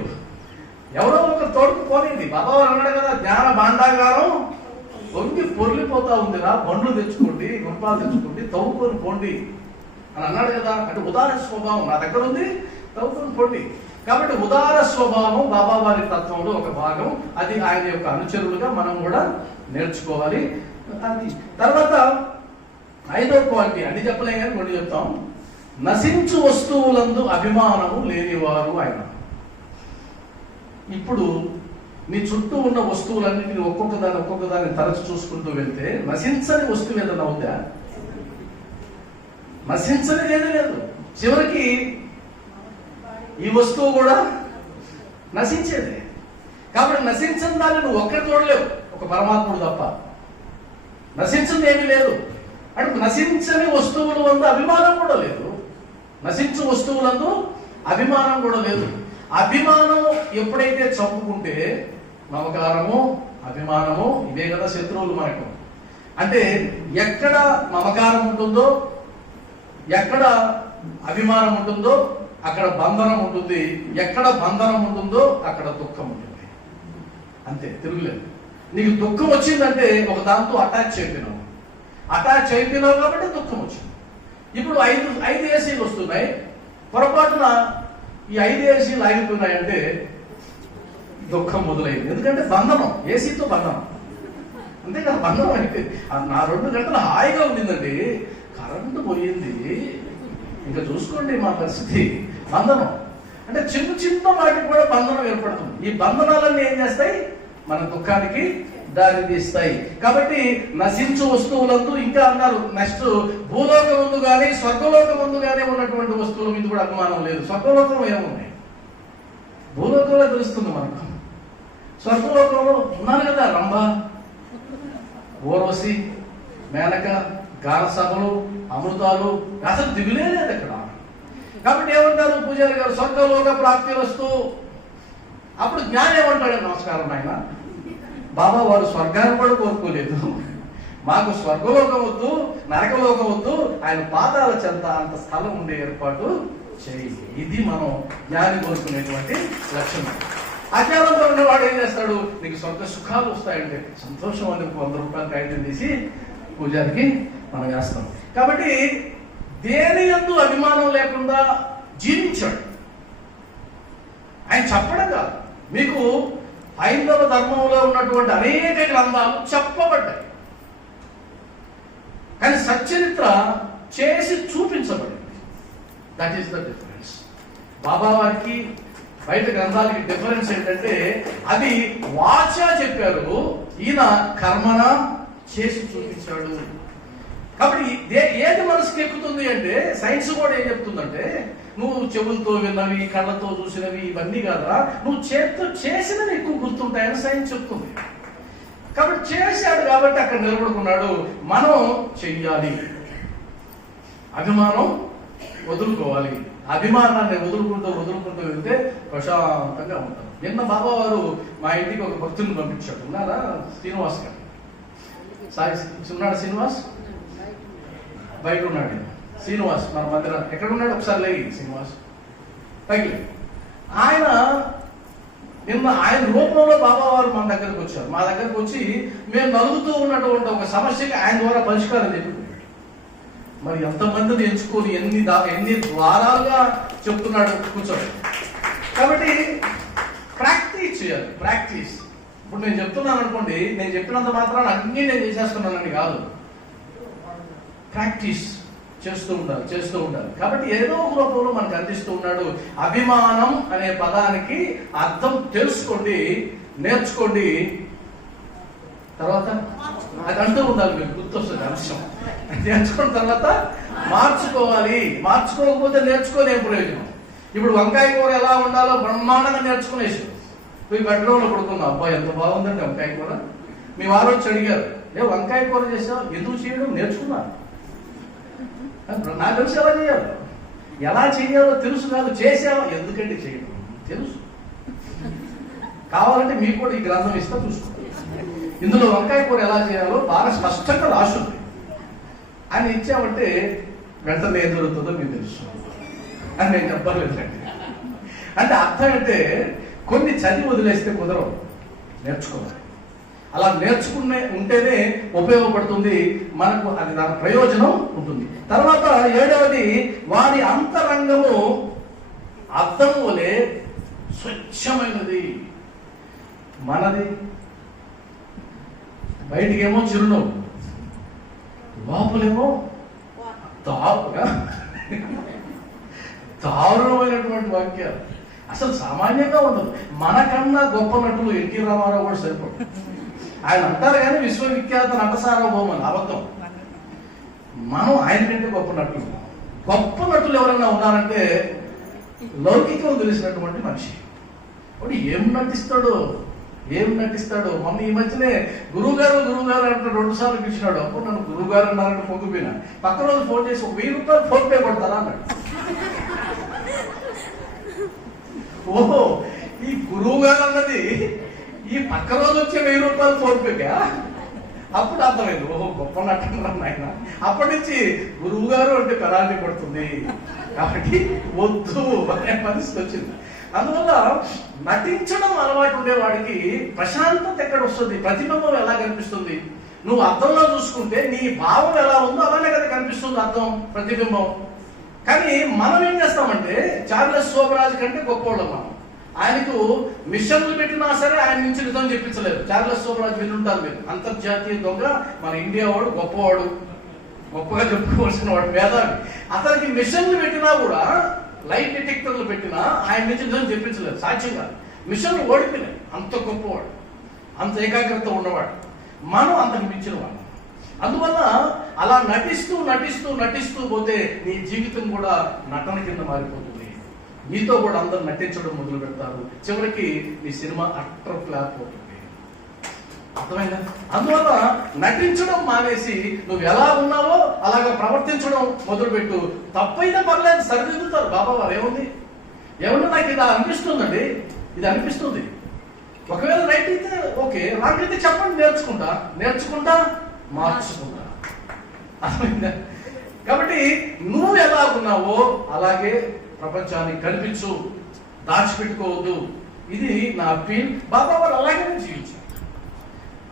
ఎవరో ఒక తోడుకు పోనింది. బాబా వారు అన్నాడు కదా, జ్ఞాన భాండాగారం వంగి పొర్లిపోతా ఉందిరా, బండ్లు తెచ్చుకోండి, గుంపాలు తెచ్చుకోండి, తవ్వుకొని పోండి అని అన్నాడు కదా. అంటే ఉదార స్వభావం నా దగ్గర ఉంది, తవ్వుకొని పోండి. కాబట్టి ఉదార స్వభావం బాబా వారి తత్వంలో ఒక భాగం. అది ఆయన యొక్క అనుచరులుగా మనం కూడా నేర్చుకోవాలి. అది తర్వాత 5వ క్వాలిటీ. అన్ని చెప్పలేం కానీ కొన్ని చెప్తాం. నశించు వస్తువులందు అభిమానము లేనివారు ఆయన. ఇప్పుడు నీ చుట్టూ ఉన్న వస్తువులన్నింటినీ ఒక్కొక్కదాన్ని తరచు చూసుకుంటూ వెళ్తే నశించని వస్తువు ఏదైనా ఉందా? నశించనిది ఏది లేదు. చివరికి ఈ వస్తువు కూడా నశించేది. కాబట్టి నశించని దాన్ని నువ్వు ఒక్కటి చూడలేవు, ఒక పరమాత్ముడు తప్ప. నశించింది ఏమీ లేదు. అంటే నశించని వస్తువులు అందు అభిమానం కూడా లేదు. నశించు వస్తువులందు అభిమానం కూడా లేదు. అభిమానం ఎప్పుడైతే చంపుకుంటే, మమకారము, అభిమానము ఇవే కదా శత్రువులు మనకు. అంటే ఎక్కడ మమకారం ఉంటుందో, ఎక్కడ అభిమానం ఉంటుందో అక్కడ బంధనం ఉంటుంది. ఎక్కడ బంధనం ఉంటుందో అక్కడ దుఃఖం ఉంటుంది. అంతే, తిరుగులేదు. నీకు దుఃఖం వచ్చిందంటే ఒక దాంతో అటాచ్ అయిపోయినావు కాబట్టి దుఃఖం వచ్చింది. ఇప్పుడు ఐదు ఏసీలు వస్తున్నాయి. పొరపాటున ఈ 5 ఏసీలు ఆగిపోయినాయంటే దుఃఖం మొదలైంది. ఎందుకంటే బంధనం, ఏసీతో బంధనం. అంతే కదా, బంధనం అయిపోయింది. నా 2 గంటలు హాయిగా ఉండిందండి, కరెంటు పోయింది, ఇంకా చూసుకోండి మా పరిస్థితి. బంధనం అంటే చిన్న వాటికి కూడా బంధనం ఏర్పడుతుంది. ఈ బంధనాలన్నీ ఏం చేస్తాయి? మన దుఃఖానికి దారి తీస్తాయి. కాబట్టి నశించు వస్తువులందు, ఇంకా అన్నారు నెక్స్ట్, భూలోకం ముందు కానీ స్వర్గలోకం ముందు కానీ ఉన్నటువంటి వస్తువుల మీద కూడా అభిమానం లేదు. స్వర్గలోకంలో ఏమున్నాయి? భూలోకంలో తెలుస్తుంది మనకు. స్వర్గలోకంలో ఉన్నారు కదా, రంభ, ఊర్వశి, మేనక, గాన సభలు, అమృతాలు, అసలు దిగులే లేదు అక్కడ. కాబట్టి ఏమంటారు పూజారి గారు? స్వర్గలోక ప్రాప్తి వస్తూ. అప్పుడు జ్ఞానం ఏమంటాడు? నమస్కారం ఆయన, బాబా వారు స్వర్గాన్ని కూడా కోరుకోలేదు, మాకు స్వర్గలోకం వద్దు, నరకలోకం వద్దు, ఆయన పాదాల చెంత అంత స్థలం ఉండే ఏర్పాటు చేయి. ఇది మనం జ్ఞాని కోరుకునేటువంటి లక్షణం. అజ్ఞానంలో ఉన్నవాడు ఏం చేస్తాడు? నీకు స్వర్గ సుఖాలు వస్తాయంటే సంతోషం అని 100 రూపాయలు కాగితం తీసి పూజారికి మనం వేస్తాం. కాబట్టి దేని యందు అభిమానం లేకుండా జీవించాడు ఆయన. చెప్పడం కాదు, మీకు హైందవ ధర్మంలో ఉన్నటువంటి అనేక గ్రంథాలు చెప్పబడ్డాయి, కానీ సచ్చరిత్ర చేసి చూపించబడింది. That is the difference. Baba వారికి బయట గ్రంథాలకి డిఫరెన్స్ ఏంటంటే, అది వాచా చెప్పారు, ఈయన కర్మన చేసి చూపించాడు. కాబట్టి ఏది మనసుకి ఎక్కుతుంది అంటే, సైన్స్ కూడా ఏం చెప్తుందంటే, నువ్వు చెవులతో విన్నవి, కళ్ళతో చూసినవి ఇవన్నీ కాదురా, నువ్వు చేతితో చేసినవి ఎక్కువ గుర్తుంటాయని సైన్స్ చెప్తుంది. కాబట్టి చేశాడు కాబట్టి అక్కడ నిలబడుకున్నాడు. మనం చెయ్యాలి, అభిమానం వదులుకోవాలి. అభిమానాన్ని వదులుకుంటూ వెళ్తే ప్రశాంతంగా ఉంటాం. నిన్న బాబా వారు మా ఇంటికి ఒక భక్తుని పంపించాడు. ఉన్నారా? శ్రీనివాస్ గారు. ఉన్నాడు శ్రీనివాస్? బయట ఉన్నాడు శ్రీనివాస్. మన మధ్య ఎక్కడ ఉన్నాడు? ఒకసారి లేగి శ్రీనివాస్ పైకి. ఆయన నిన్న ఆయన రూపంలో బాబా వారు మన దగ్గరకు వచ్చారు. మా దగ్గరకు వచ్చి మేము నలుగుతూ ఉన్నటువంటి ఒక సమస్యకి ఆయన ద్వారా పరిష్కారం చెప్పి, మరి ఎంతమందిని ఎంచుకొని ఎన్ని ద్వారాలుగా చెప్తున్నాడు కూర్చోండి. కాబట్టి ప్రాక్టీస్ చేయాలి. ప్రాక్టీస్. ఇప్పుడు నేను చెప్తున్నాను అనుకోండి, నేను చెప్పినంత మాత్రాన అన్నీ నేను చేసేస్తున్నానండి కాదు. ప్రాక్టీస్. చేస్తూ ఉండాలి. కాబట్టి ఏదో ఒక రూపంలో మనకు అందిస్తూ ఉన్నాడు. అభిమానం అనే పదానికి అర్థం తెలుసుకోండి, నేర్చుకోండి. తర్వాత అది అంటూ ఉండాలి, మీకు గుర్తొస్తుంది అంశం. నేర్చుకున్న తర్వాత మార్చుకోవాలి. మార్చుకోకపోతే నేర్చుకోలేం ప్రయోజనం. ఇప్పుడు వంకాయ కూర ఎలా ఉండాలో బ్రహ్మాండంగా నేర్చుకునేసి మీ బెడ్రూమ్లో పడుకున్నాం. అబ్బాయి ఎంత బాగుందండి వంకాయ కూర. మీ వారు వచ్చి అడిగారు, వంకాయ కూర చేసావు, ఎందుకు చేయడం? నేర్చుకున్నాను. నాకు తెలుసు ఎలా చేయాలో తెలుసు కాదు, చేసావా? ఎందుకంటే చేయడం తెలుసు. కావాలంటే మీకు కూడా ఈ గ్రంథం ఇస్తా, చూసుకోండి. ఇందులో వంకాయ కూర ఎలా చేయాలో బాగా స్పష్టంగా రాసుంది. ఆయన ఇచ్చామంటే వెంటనే ఏం జరుగుతుందో మీకు తెలుసు అని నేను చెప్పలేదండి. అంటే అర్థం అంటే కొన్ని చదివి వదిలేస్తే కుదరవు, నేర్చుకోవాలి. అలా నేర్చుకునే ఉంటేనే ఉపయోగపడుతుంది మనకు, అది దాని ప్రయోజనం ఉంటుంది. తర్వాత 7వది, వారి అంతరంగము అద్దము వలె స్వచ్ఛమైనది. మనది బయటికేమో చిరునవ్వు, లోపలేమో దారుణమైనటువంటి వాక్యాలు. అసలు సామాన్యంగా ఉండదు. మనకన్నా గొప్ప నటులు ఎన్టీ రామారావు కూడా సరిపడు. ఆయన అంటారు కానీ విశ్వవిఖ్యాత నటసార్వభౌమని, అబద్ధం. మనం ఆయన కంటే గొప్ప నటులు. గొప్ప నటులు ఎవరైనా ఉన్నారంటే లౌకికం తెలిసినటువంటి మనిషి. వాడు ఏం నటిస్తాడు. మొన్న ఈ మధ్యనే గురువు గారు అంటే 2 సార్లు పిలిచినాడు. అప్పుడు నన్ను గురువు గారు అన్నారంటే పొంగిపోయినా. పక్క రోజు ఫోన్ చేసి 1000 రూపాయలు ఫోన్ పే కొడతారా అన్నాడు. ఓహో, ఈ గురువు గారు అన్నది ఈ పక్క రోజు వచ్చే 1000 రూపాయలు ఫోన్ పేగా. అప్పుడు అర్థమైంది, ఓహో గొప్ప నటున్నారు ఆయన. అప్పటి నుంచి గురువు గారు అంటే పెనాల్టీ పడుతుంది, కాబట్టి వద్దు అనే పరిస్థితి వచ్చింది. అందువల్ల నటించడం అలవాటు ఉండేవాడికి ప్రశాంతత ఎక్కడ వస్తుంది? ప్రతిబింబం ఎలా కనిపిస్తుంది? నువ్వు అద్దంలో చూసుకుంటే నీ భావం ఎలా ఉందో అలానే కదా కనిపిస్తుంది అద్దం, ప్రతిబింబం. కానీ మనం ఏం చేస్తామంటే చార్లెస్ శోభరాజు కంటే గొప్పవాళ్ళం మనం. ఆయనకు మిషన్లు పెట్టినా సరే ఆయన నుంచి నిజం చెప్పించలేదు. చార్లెస్ శోభరాజు వినుంటారు మీరు. అంతర్జాతీయ దొంగ, మన ఇండియా వాడు, గొప్పవాడు, గొప్పగా చెప్పుకోవాల్సిన వాడు, మేధావి. అతనికి మిషన్లు పెట్టినా కూడా, లైట్ డిటెక్టర్లు పెట్టినా ఆయన నుంచి నిజం చెప్పించలేదు, సాధ్యం కాదు. మిషన్లు ఓడిపోయినాయి. అంత గొప్పవాడు, అంత ఏకాగ్రత ఉన్నవాడు. మనం అంతకు మించిన వాడు. అందువల్ల అలా నటిస్తూ పోతే నీ జీవితం కూడా నటన కింద మారిపోతుంది. నీతో కూడా అందరూ నటించడం మొదలు పెడతారు. చివరికి నీ సినిమా అట్టర్ ఫ్లాప్ అవుతుంది. అర్థమైందా? అందువల్ల నటించడం మానేసి నువ్వు ఎలా ఉన్నావో అలాగా ప్రవర్తించడం మొదలుపెట్టు. తప్పైనా పర్లేదు, సరిదిద్దుతారు బాబా వారు. ఏమన్నా నాకు ఇది అనిపిస్తుందండి, ఇది అనిపిస్తుంది. ఒకవేళ రైట్ అయితే ఓకే, రాంగ్ అయితే చెప్పండి, నేర్చుకుంటా మార్చుకుంటా. అర్థమైందా? కాబట్టి నువ్వు ఎలా ఉన్నావో అలాగే ప్రపంచానికి కనిపించు, దాచిపెట్టుకోవద్దు. ఇది నా అప్పీల్. బాబా వారు అలాగే జీవించారు.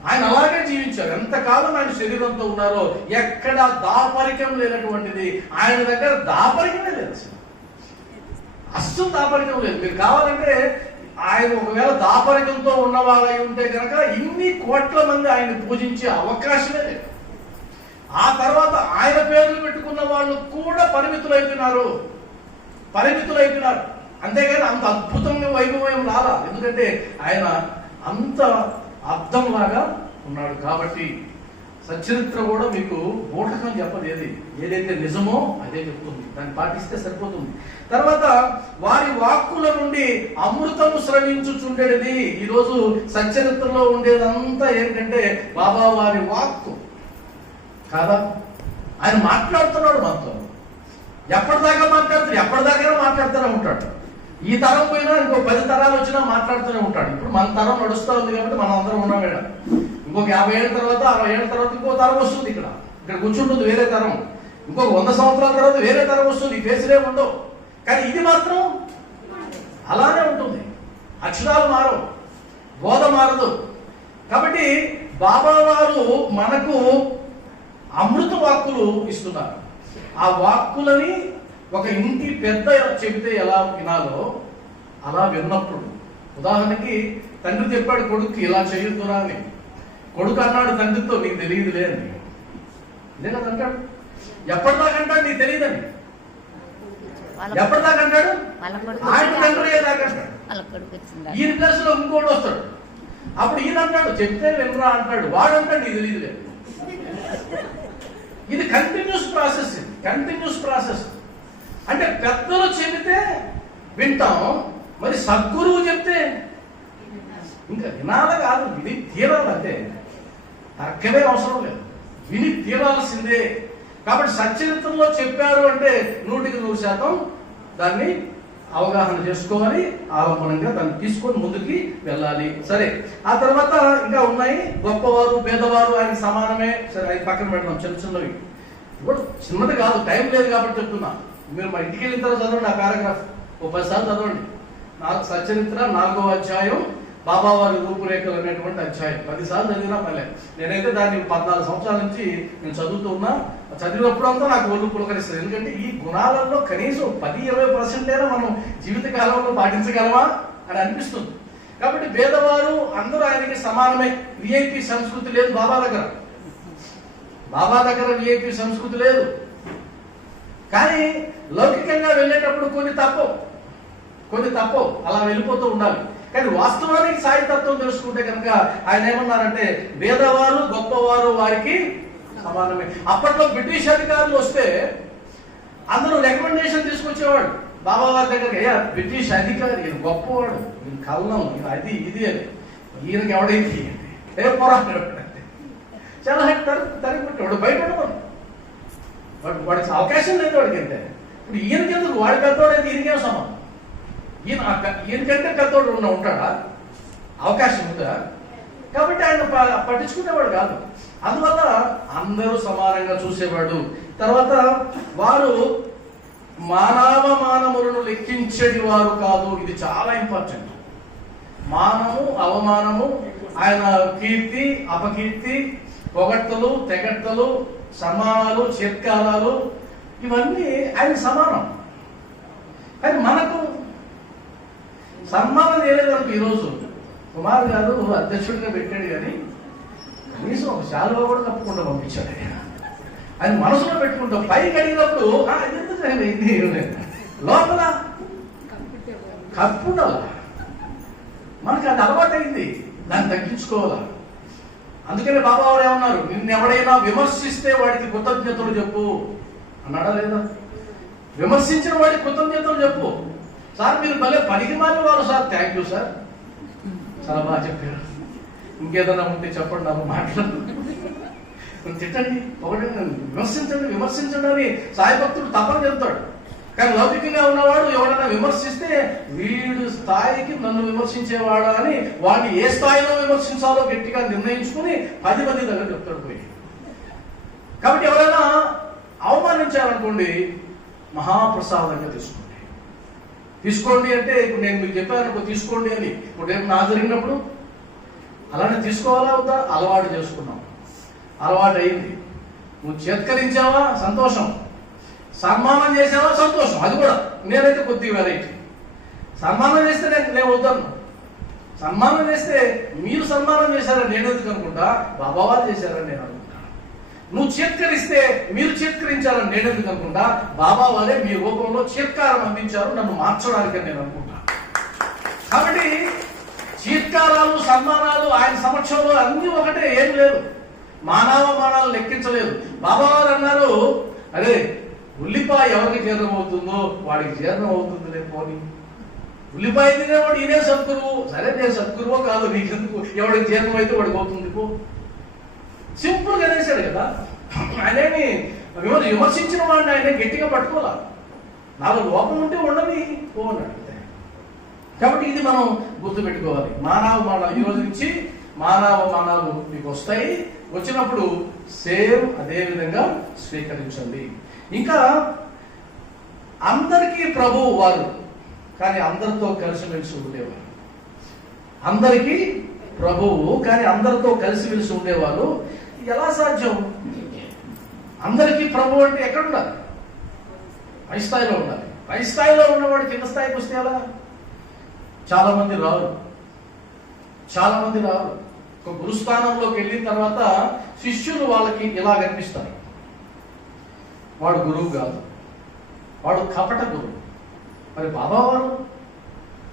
ఆయన అలాగే జీవించారు. ఎంతకాలం ఆయన శరీరంతో ఉన్నారో ఎక్కడ దాపరికం లేనటువంటిది. ఆయన దగ్గర దాపరికమే లేదు, అస్సలు దాపరికం లేదు. మీరు కావాలంటే ఆయన ఒకవేళ దాపరికంతో ఉన్న వాళ్ళై ఉంటే కనుక ఇన్ని కోట్ల మంది ఆయన పూజించే అవకాశమే లేదు. ఆ తర్వాత ఆయన పేర్లు పెట్టుకున్న వాళ్ళు కూడా పరిమితులైపోయినారు. అంతేగాని అంత అద్భుతంగా వైభవం రాలా. ఎందుకంటే ఆయన అంత అర్థంలాగా ఉన్నాడు. కాబట్టి సచరిత్ర కూడా మీకు బోటకం చెప్పదు. ఏదైతే నిజమో అదే చెప్తుంది, దాన్ని పాటిస్తే సరిపోతుంది. తర్వాత వారి వాక్కుల నుండి అమృతము స్రవించుచుండేది. ఈరోజు సచరిత్రలో ఉండేదంతా ఏంటంటే బాబా వారి వాక్కు కాదా? ఆయన మాట్లాడుతున్నాడు మనతో. ఎప్పటిదాకా మాట్లాడుతూనే ఉంటాడు. ఈ తరం పోయినా ఇంకో 10 తరాలు వచ్చినా మాట్లాడుతూనే ఉంటాడు. ఇప్పుడు మన తరం నడుస్తూ ఉంది కాబట్టి మనం అందరం ఉన్నాం మేడం. ఇంకొక 50 ఏళ్ళ తర్వాత 60 ఏళ్ళ తర్వాత ఇంకో తరం వస్తుంది. ఇక్కడ కూర్చుంటుంది వేరే తరం. ఇంకొక 100 సంవత్సరాల తర్వాత వేరే తరం వస్తుంది. ఈ ఫేసులే ఉండవు. కానీ ఇది మాత్రం అలానే ఉంటుంది. అక్షరాలు మారవు, బోధ మారదు. కాబట్టి బాబా వారు మనకు అమృత వాక్కులు ఇస్తున్నారు. ఆ వాక్కులని ఒక ఇంటి పెద్ద చెబితే ఎలా వినాలో అలా విన్నప్పుడు, ఉదాహరణకి తండ్రి చెప్పాడు కొడుకు ఇలా చేయొద్దురా అని. కొడుకు అన్నాడు తండ్రితో, నీకు తెలియదులే అని. ఇదే కదా అంటాడు. ఎప్పటిదాకంటాడు నీకు తెలియదని, ఎప్పటిదాకంటాడు ఆయన తండ్రి అయ్యేదాకంటాడు. ఈయన ప్లేస్ లో ఇంకోటి వస్తాడు, అప్పుడు ఈయన అంటాడు చెప్తే వినరా అంటాడు, వాడు అంటాడు నీకు తెలియదు లేదు. ఇది కంటిన్యూస్ ప్రాసెస్, ఇది కంటిన్యూస్ ప్రాసెస్. అంటే పెద్దలు చెబితే వింటాం, మరి సద్గురువు చెప్తే ఇంకా వినాల కాదు, విని తీరాలంటే తర్కమే అవసరం లేదు, విని తీరాల్సిందే. కాబట్టి సచ్చరిత్రలో చెప్పారు అంటే 100% దాన్ని అవగాహన చేసుకోవాలి, ఆలంబనంగా దాన్ని తీసుకొని ముందుకి వెళ్ళాలి. సరే, ఆ తర్వాత ఇంకా ఉన్నాయి గొప్పవారు పేదవారు ఆయన సమానమే. సరే, అది పక్కన పెడతాం, చిన్న చిన్నవి. ఇప్పుడు చిన్నది కాదు, టైం లేదు కాబట్టి చెప్తున్నా. మీరు మా ఇంటికి వెళ్ళిన తర్వాత చదవండి ఆ పారాగ్రాఫ్, ఓ 10 సార్లు చదవండి. సచ్చరిత్ర 4వ అధ్యాయం బాబావారి రూపురేఖలు అనేటువంటి అధ్యాయం 10 సార్లు చదివినా పర్లే. నేనైతే దాన్ని 14 సంవత్సరాల నుంచి నేను చదువుతూ ఉన్నా. చదివినప్పుడంతా నాకు ఒళ్ళు పులకరిస్తుంది. ఎందుకంటే ఈ గుణాలలో కనీసం 10-20% మనం జీవిత కాలంలో పాటించగలమా అని అనిపిస్తుంది. కాబట్టి పేదవారు అందరూ ఆయనకి సమానమే. విఐపి సంస్కృతి లేదు బాబా దగ్గర, బాబా దగ్గర విఐపి సంస్కృతి లేదు. కానీ లౌకికంగా వెళ్ళేటప్పుడు కొన్ని తప్పవు, అలా వెళ్ళిపోతూ ఉండాలి. కానీ వాస్తవానికి సాయి తత్వం తెలుసుకుంటే కనుక ఆయన ఏమన్నారంటే పేదవారు గొప్పవారు వారికి సమానమే. అప్పట్లో బ్రిటిష్ అధికారులు వస్తే అందరూ రికమెండేషన్ తీసుకొచ్చేవాడు బాబా వారి దగ్గరికి. అయ్యా బ్రిటిష్ అధికారి ఈయన గొప్పవాడు, ఈయన కళ్ళం, ఈయన అది ఇది అని. ఈయనకి ఎవడైతే ఏ పోరాడు చాలా తరిగిపెట్టాడు, బయట వాడికి అవకాశం లేదు వాడికి. అంతే ఇప్పుడు ఈయనకి ఎందుకు, వాడి పెద్దవాడైతే ఈయనకేం సమానం? ఈయనకంటే పెద్దోడు ఉంటాడా? అవకాశం ఉందా? కాబట్టి ఆయన పట్టించుకునేవాడు కాదు. అందువల్ల అందరూ సమానంగా చూసేవాడు. తర్వాత వారు మానములను లెక్కించేది వారు కాదు. ఇది చాలా ఇంపార్టెంట్. మానము అవమానము, ఆయన కీర్తి అపకీర్తి, పొగడ్తలు తెగడ్తలు, సమానాలు చిత్కారాలు, ఇవన్నీ ఆయన సమానం. కానీ మనకు సన్మానం చేయలేదనుకో. ఈరోజు కుమార్ గారు అధ్యక్షుడిగా పెట్టాడు, కానీ కనీసం ఒక శాలువా కూడా తప్పకుండా పంపించాడు. ఆయన మనసులో పెట్టుకుంటాం. పైకి అడిగినప్పుడు లోపల కప్పుండాల. మనకి అది అలవాటైంది, దాన్ని తగ్గించుకోవాలా. అందుకనే బాబా వారు ఏమన్నారు, నిన్నెవడైనా విమర్శిస్తే వాడికి కృతజ్ఞతలు చెప్పు అన్నాడా లేదా? విమర్శించిన వాడికి కృతజ్ఞతలు చెప్పు. సార్ మీరు భలే పనికి మారి వారు సార్, థ్యాంక్ యూ సార్, చాలా బాగా చెప్పారు, ఇంకేదైనా ఉంటే చెప్పండి, నాకు మాట్లాడు, తిట్టండి, ఒకటి విమర్శించండి అని సాయి భక్తుడు తప్పని చెప్తాడు. కానీ లౌకికంగా ఉన్నవాడు ఎవరైనా విమర్శిస్తే వీడు స్థాయికి నన్ను విమర్శించేవాడా అని వాడిని ఏ స్థాయిలో విమర్శించాలో గట్టిగా నిర్ణయించుకుని 10 మంది దగ్గర చెప్తాడు పోయి. కాబట్టి ఎవరైనా అవమానించారనుకోండి, మహాప్రసాదంగా తీసుకోండి అంటే ఇప్పుడు నేను మీకు చెప్పాను తీసుకోండి అని. ఇప్పుడు రేపు నా జరిగినప్పుడు అలానే తీసుకోవాలా అవుతా? అలవాటు చేసుకున్నాం, అలవాటు అయింది. నువ్వు చేత్కరించావా సంతోషం, సన్మానం చేసావా సంతోషం, అది కూడా. నేనైతే కొద్దిగా వెరైటీ. సన్మానం చేస్తే నేను వద్దను. సన్మానం చేస్తే మీరు సన్మానం చేశారని నేను ఎందుకు అనుకుంటా, బాబా వాళ్ళు చేశారని నేను అనుకుంటా. నువ్వు చేత్కరిస్తే మీరు చేత్కరించారని నేను ఎందుకు అనుకుంటా, బాబా వాళ్ళే మీ రూపంలో చేత్కారం అందించారు నన్ను మార్చడానికి నేను అనుకుంటా. కాబట్టి చీత్కారాలు సన్మానాలు ఆయన సమక్షంలో అన్ని ఒకటే, ఏం లేదు. మానవమానాలు లెక్కించలేదు. బాబా వారు అన్నారు, అరే ఉల్లిపాయ ఎవరికి జీర్ణం అవుతుందో వాడికి జీర్ణం అవుతుంది రేపు పోనీ. ఉల్లిపాయ తినేవాడు ఈయనే సద్గురువు. సరే నేను సద్గురువో కాదు నీకెందుకు, ఎవడికి జీర్ణం అయితే వాడికి అవుతుంది పో. సింపుల్ గా అనేసాడు కదా. ఆయనేమి విమర్శించిన వాడిని ఆయన గట్టిగా పట్టుకోవాలా. నాలో లోపం ఉంటే ఉండని పో అన్నాడు. కాబట్టి ఇది మనం గుర్తుపెట్టుకోవాలి. మానవమానాలు ఈ రోజు నుంచి మానవమానాలు మీకు వస్తాయి. వచ్చినప్పుడు సేమ్ అదే విధంగా స్వీకరించండి. ఇంకా అందరికీ ప్రభువు వారు, కానీ అందరితో కలిసిమెలిసి ఉండేవారు. అందరికీ ప్రభువు కానీ అందరితో కలిసిమెలిసి ఉండేవారు. ఎలా సాధ్యం? అందరికీ ప్రభు అంటే ఎక్కడ ఉండాలి? పై స్థాయిలో ఉండాలి. పై స్థాయిలో ఉన్నవాడు కింద స్థాయికి వస్తే ఎలా? చాలా మంది రారు. ఒక గురుస్థానంలోకి వెళ్ళిన తర్వాత శిష్యులు వాళ్ళకి ఇలా కనిపిస్తారు. వాడు గురువు కాదు, వాడు కపట గురువు. మరి బాబావారు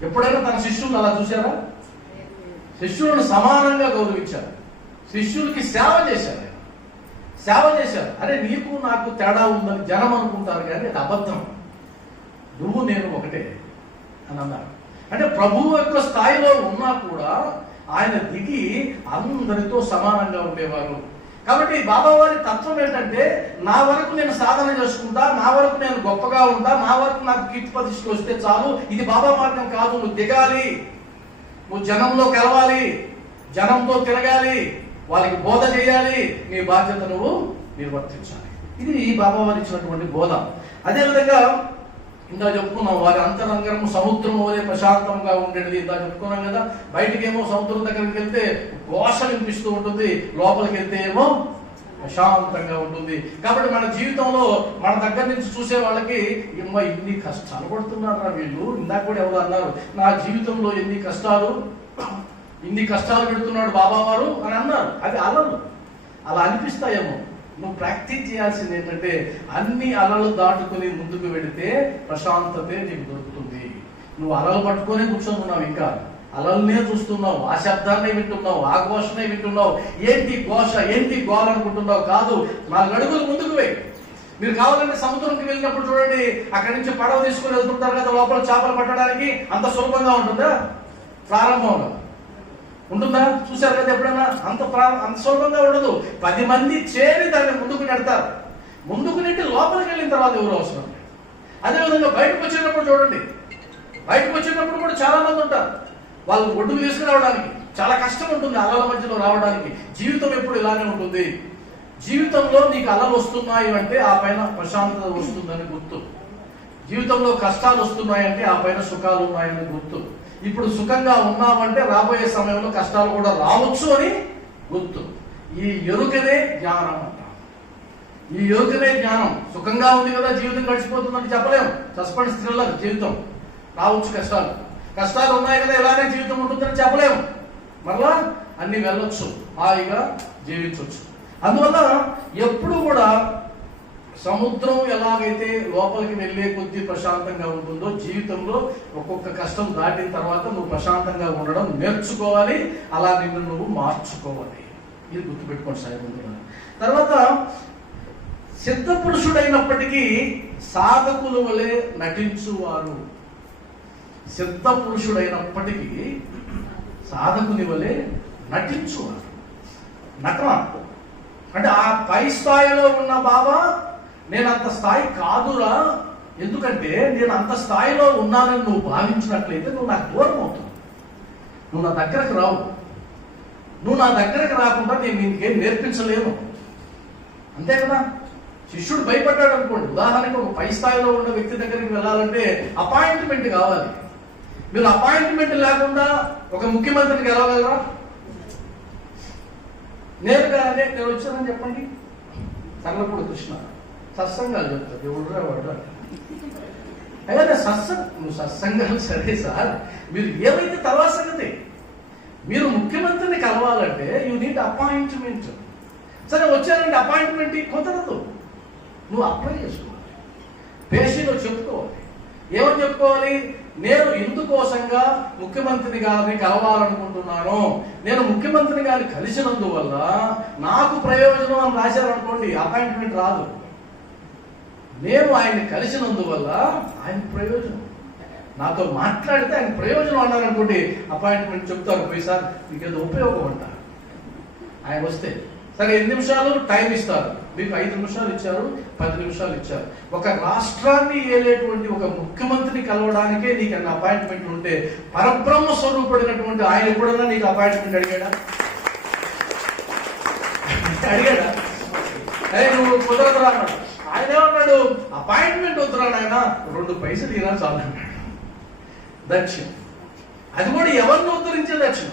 ఎప్పుడైనా తన శిష్యులను అలా చూశారా? శిష్యులను సమానంగా గౌరవించారు, శిష్యులకి సేవ చేశారు. సేవ చేశారు. అరే నీకు నాకు తేడా ఉందని జనం అనుకుంటారు, కానీ అది అబద్ధం. నువ్వు నేను ఒకటే అని అన్నారు. అంటే ప్రభువు యొక్క స్థాయిలో ఉన్నా కూడా ఆయన దిగి అందరితో సమానంగా ఉండేవారు. కాబట్టి బాబావారి తత్వం ఏంటంటే, నా వరకు నేను సాధన చేసుకుంటా, నా వరకు నేను గొప్పగా ఉంటా, నా వరకు నాకు కీర్తి ప్రతిష్టలు వస్తే చాలు. ఇది బాబా మార్గం కాదు. నువ్వు దిగాలి, నువ్వు జనంలో కలవాలి, జనంతో తిరగాలి, వాళ్ళకి బోధ చేయాలి, నీ బాధ్యత నువ్వు నిర్వర్తించాలి. ఇది బాబావారు ఇచ్చినటువంటి బోధ. అదేవిధంగా ఇందా చెప్పుకున్నాం, వారి అంతరంగం సముద్రం వలె ప్రశాంతంగా ఉండేది. ఇందా చెప్పుకున్నాం కదా, బయటికేమో సముద్రం దగ్గరికి వెళ్తే ఘోష వినిపిస్తూ ఉంటుంది, లోపలికి వెళ్తే ఏమో ప్రశాంతంగా ఉంటుంది. కాబట్టి మన జీవితంలో మన దగ్గర నుంచి చూసే వాళ్ళకి ఇన్ని కష్టాలు పడుతున్నారా వీళ్ళు, ఇందాక కూడా ఎవరు అన్నారు, నా జీవితంలో ఇన్ని కష్టాలు పెడుతున్నాడు బాబావారు అని అన్నారు. అది అలలు అలా అనిపిస్తాయేమో. నువ్వు ప్రాక్టీస్ చేయాల్సింది ఏంటంటే, అన్ని అలలు దాటుకుని ముందుకు వెళితే ప్రశాంతతే నీకు దొరుకుతుంది. నువ్వు అలలు పట్టుకొని కూర్చొని ఉన్నావు, ఇంకా అలల్నే చూస్తున్నావు, ఆ శబ్దాన్నే వింటున్నావు, ఆ ఘోషనే వింటున్నావు. ఏంటి ఘోష, ఏంటి గోల అనుకుంటున్నావు. కాదు, 4 అడుగులు ముందుకు వెయ్యి. మీరు కావాలంటే సముద్రంకి వెళ్ళినప్పుడు చూడండి, అక్కడి నుంచి పడవ తీసుకుని వెళ్తుంటారు కదా లోపల చేపలు పట్టడానికి. అంత సులభంగా ఉంటుందా? ప్రారంభంలో ఉంటుందా? చూశారు కదా ఎప్పుడైనా? అంత సులభంగా ఉండదు. 10 మంది చేరి దాన్ని ముందుకు నెడతారు. ముందుకు నెట్టి లోపలికి వెళ్ళిన తర్వాత ఎవరు అవసరం. అదేవిధంగా బయటకు వచ్చేటప్పుడు చూడండి, బయటకు వచ్చేటప్పుడు కూడా చాలా మంది ఉంటారు. వాళ్ళు ఒడ్డుకు తీసుకురావడానికి చాలా కష్టం ఉంటుంది, అలల మధ్యలో రావడానికి. జీవితం ఎప్పుడు ఇలానే ఉంటుంది. జీవితంలో నీకు అలలు వస్తున్నాయి అంటే ఆ పైన ప్రశాంతత వస్తుందని గుర్తు. జీవితంలో కష్టాలు వస్తున్నాయంటే ఆ పైన సుఖాలు ఉన్నాయని గుర్తు. ఇప్పుడు సుఖంగా ఉన్నామంటే రాబోయే సమయంలో కష్టాలు కూడా రావచ్చు అని గుర్తు. ఈ ఎరుకనే జ్ఞానం అంటాం. ఈ ఎరుకనే జ్ఞానం. సుఖంగా ఉంది కదా జీవితం గడిచిపోతుందని చెప్పలేము. సస్పెన్స్ థ్రిల్లర్ జీవితం. రావచ్చు కష్టాలు ఉన్నాయి కదా ఇలానే జీవితం ఉంటుందని చెప్పలేము. మరలా అన్ని వెళ్ళొచ్చు, హాయిగా జీవించవచ్చు. అందువల్ల ఎప్పుడు కూడా సముద్రం ఎలాగైతే లోపలికి వెళ్ళే కొద్దీ ప్రశాంతంగా ఉంటుందో, జీవితంలో ఒక్కొక్క కష్టం దాటిన తర్వాత నువ్వు ప్రశాంతంగా ఉండడం నేర్చుకోవాలి. అలా నిన్ను నువ్వు మార్చుకోవాలి. ఇది గుర్తుపెట్టుకోండి సాయి. తర్వాత సిద్ధ పురుషుడైనప్పటికీ సాధకుల వలె నటించువారు. సిద్ధ పురుషుడైనప్పటికీ సాధకుని వలె నటించువారు. నటన అంటే ఆ పై స్థాయిలో ఉన్న బాబా నేను అంత స్థాయి కాదురా, ఎందుకంటే నేను అంత స్థాయిలో ఉన్నానని నువ్వు భావించినట్లయితే నువ్వు నాకు దూరం అవుతావు. నువ్వు నా దగ్గరకు రావు. నువ్వు నా దగ్గరకు రాకుండా నేను నీకేం నేర్పించలేను. అంతే కదా. శిష్యుడు భయపడ్డాడు అనుకోండి, ఉదాహరణకు ఒక పై స్థాయిలో ఉన్న వ్యక్తి దగ్గరికి వెళ్ళాలంటే అపాయింట్మెంట్ కావాలి. మీరు అపాయింట్మెంట్ లేకుండా ఒక ముఖ్యమంత్రికి వెళ్ళగలరా? నేరుగా నేను వచ్చానని చెప్పండి. చర్లపూడి కృష్ణ సత్సంగాలు చెప్తారు, ఎవడురా వాడు. అయ్యా నువ్వు సత్సంగాలు సరే సార్, మీరు ఏమైతే తర్వాత సంగతి. మీరు ముఖ్యమంత్రిని కలవాలంటే యూ నీడ్ అపాయింట్మెంట్. సరే వచ్చారంటే అపాయింట్మెంట్ కుదరదు. నువ్వు అప్లై చేసుకోవాలి, పేషీలో చెప్పుకోవాలి. ఏమని చెప్పుకోవాలి? నేను ఇందుకోసంగా ముఖ్యమంత్రి గారిని కలవాలనుకుంటున్నాను, నేను ముఖ్యమంత్రి గారిని కలిసినందువల్ల నాకు ప్రయోజనం అని రాశారనుకోండి, అపాయింట్మెంట్ రాదు. నేను ఆయన్ని కలిసినందువల్ల ఆయన ప్రయోజనం, నాతో మాట్లాడితే ఆయన ప్రయోజనం అన్నారనుకోండి, అపాయింట్మెంట్ చెప్తారు. పోయి సార్ మీకేదో ఉపయోగం అంటారు. ఆయన వస్తే సరే 8 నిమిషాలు టైం ఇస్తారు. మీకు 5 నిమిషాలు ఇచ్చారు, 10 నిమిషాలు ఇచ్చారు. ఒక రాష్ట్రాన్ని ఏలేటువంటి ఒక ముఖ్యమంత్రిని కలవడానికే నీకు అన్న అపాయింట్మెంట్ ఉంటే, పరబ్రహ్మ స్వరూపుడైనటువంటి ఆయన ఎప్పుడన్నా నీకు అపాయింట్మెంట్ అడిగాడా? నువ్వు కుదరదురా అన్నాడు. ఆయన ఏమన్నాడు? అపాయింట్మెంట్ వద్దురా నాయన, 2 పైసలు తీరా చాలు అన్నాడు. దక్షిణ. అది కూడా ఎవరిని ఉద్ధరించే దక్షిణ?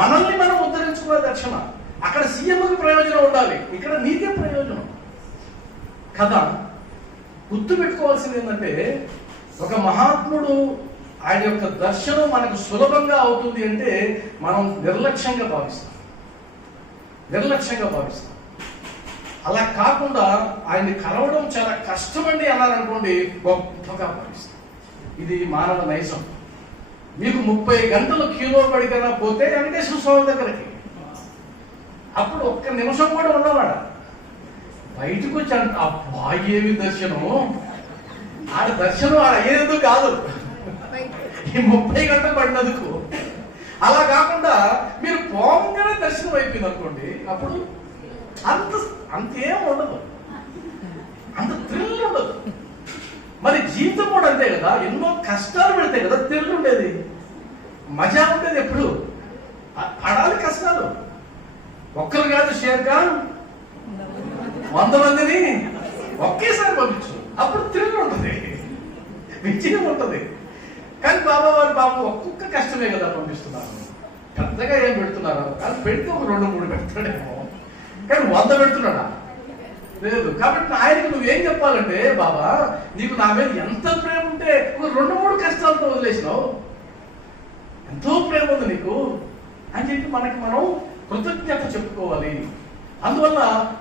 మనల్ని మనం ఉద్ధరించుకునే దక్షిణ. అక్కడ సీఎంకి ప్రయోజనం ఉండాలి, ఇక్కడ నీకే ప్రయోజనం కదా. గుర్తు పెట్టుకోవాల్సింది ఏంటంటే, ఒక మహాత్ముడు ఆయన యొక్క దర్శనం మనకు సులభంగా అవుతుంది అంటే మనం నిర్లక్ష్యంగా భావిస్తాం. అలా కాకుండా ఆయన్ని కలవడం చాలా కష్టమండి అన్నారనుకోండి, గొప్పగా భావిస్తాం. ఇది మానవ నైజం. మీకు 30 గంటలు క్యూలో పడికైనా పోతే వెంకటేశ్వర స్వామి దగ్గరికి, అప్పుడు ఒక్క నిమిషం కూడా ఉన్నవాడ బయటకు వచ్చి అబ్బా ఏమి దర్శనం, ఆడ దర్శనం ఆడ అయ్యేందుకు కాదు, ఈ 30 గంటలు పడినందుకు. అలా కాకుండా మీరు పోగానే దర్శనం అయిపోయింది అనుకోండి, అప్పుడు అంతేం ఉండదు, అంత థ్రిల్ ఉండదు. మరి జీవితం కూడా అంతే కదా, ఎన్నో కష్టాలు పెడితే కదా థ్రిల్ ఉండేది, మజా ఉండేది. ఎప్పుడు పడాలి కష్టాలు. ఒక్కరు కాదు, షేర్ ఖాన్ 100 మందిని ఒకేసారి పంపించు, అప్పుడు థ్రిల్ ఉంటుంది, విజయం ఉంటుంది. కానీ బాబా వారి బాబు ఒక్కొక్క కష్టమే కదా పంపిస్తున్నారు, పెద్దగా ఏం పెడుతున్నారు? అది పెడితే ఒక 2-3 పెడతాడేమో, కానీ 100 పెడుతున్నాడా? లేదు. కాబట్టి ఆయనకు నువ్వేం చెప్పాలంటే, బాబా నీకు నా మీద ఎంత ప్రేమ ఉంటే ఒక 2-3 కష్టాలతో వదిలేసినావు, ఎంతో ప్రేమ ఉంది నీకు అని చెప్పి మనం కృతజ్ఞత చెప్పుకోవాలి. అందువల్ల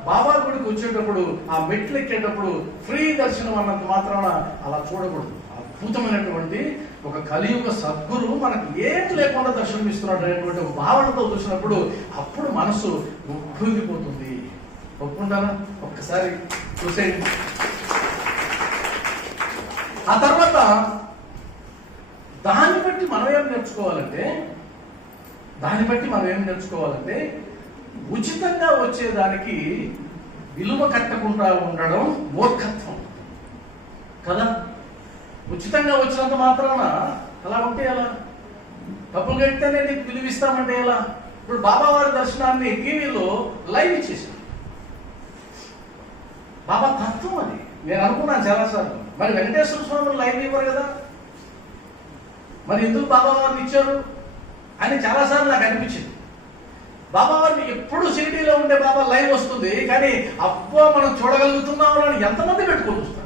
బాబా గుడికి వచ్చేటప్పుడు, ఆ మెట్లు ఎక్కేటప్పుడు ఫ్రీ దర్శనం అన్నంత మాత్రాన అలా చూడకూడదు. అద్భుతమైనటువంటి ఒక కలియుగ సద్గురు మనకు ఏం లేకుండా దర్శనం ఇస్తున్నాడు అనేటువంటి ఒక భావనతో చూసినప్పుడు అప్పుడు మనసు ఉప్పొంగిపోతుంది. ఒప్పుకుంటారా? ఒక్కసారి చూసేయండి. ఆ తర్వాత దాన్ని బట్టి మనం ఏం నేర్చుకోవాలంటే ఉచితంగా వచ్చేదానికి విలువ కట్టకుండా ఉండడం మూర్ఖత్వం కదా. ఉచితంగా వచ్చినంత మాత్రాన అలా ఉంటే ఎలా? డబ్బులు కడితేనే నీకు విలువిస్తామంటే ఎలా? ఇప్పుడు బాబా వారి దర్శనాన్ని టీవీలో లైవ్ ఇచ్చేసాను. బాబా తత్వం అది. నేను అనుకున్నాను చాలాసార్లు, మరి వెంకటేశ్వర స్వామి లైవ్ ఇవ్వరు కదా, మరి ఎందుకు బాబా వారిని ఇచ్చారు అని చాలాసార్లు నాకు అనిపించింది. బాబా వారిని ఎప్పుడు సిటీలో ఉండే బాబా లైవ్ వస్తుంది, కానీ అబ్బా మనం చూడగలుగుతున్నాము అని ఎంతమంది పెట్టుకొని వస్తారు?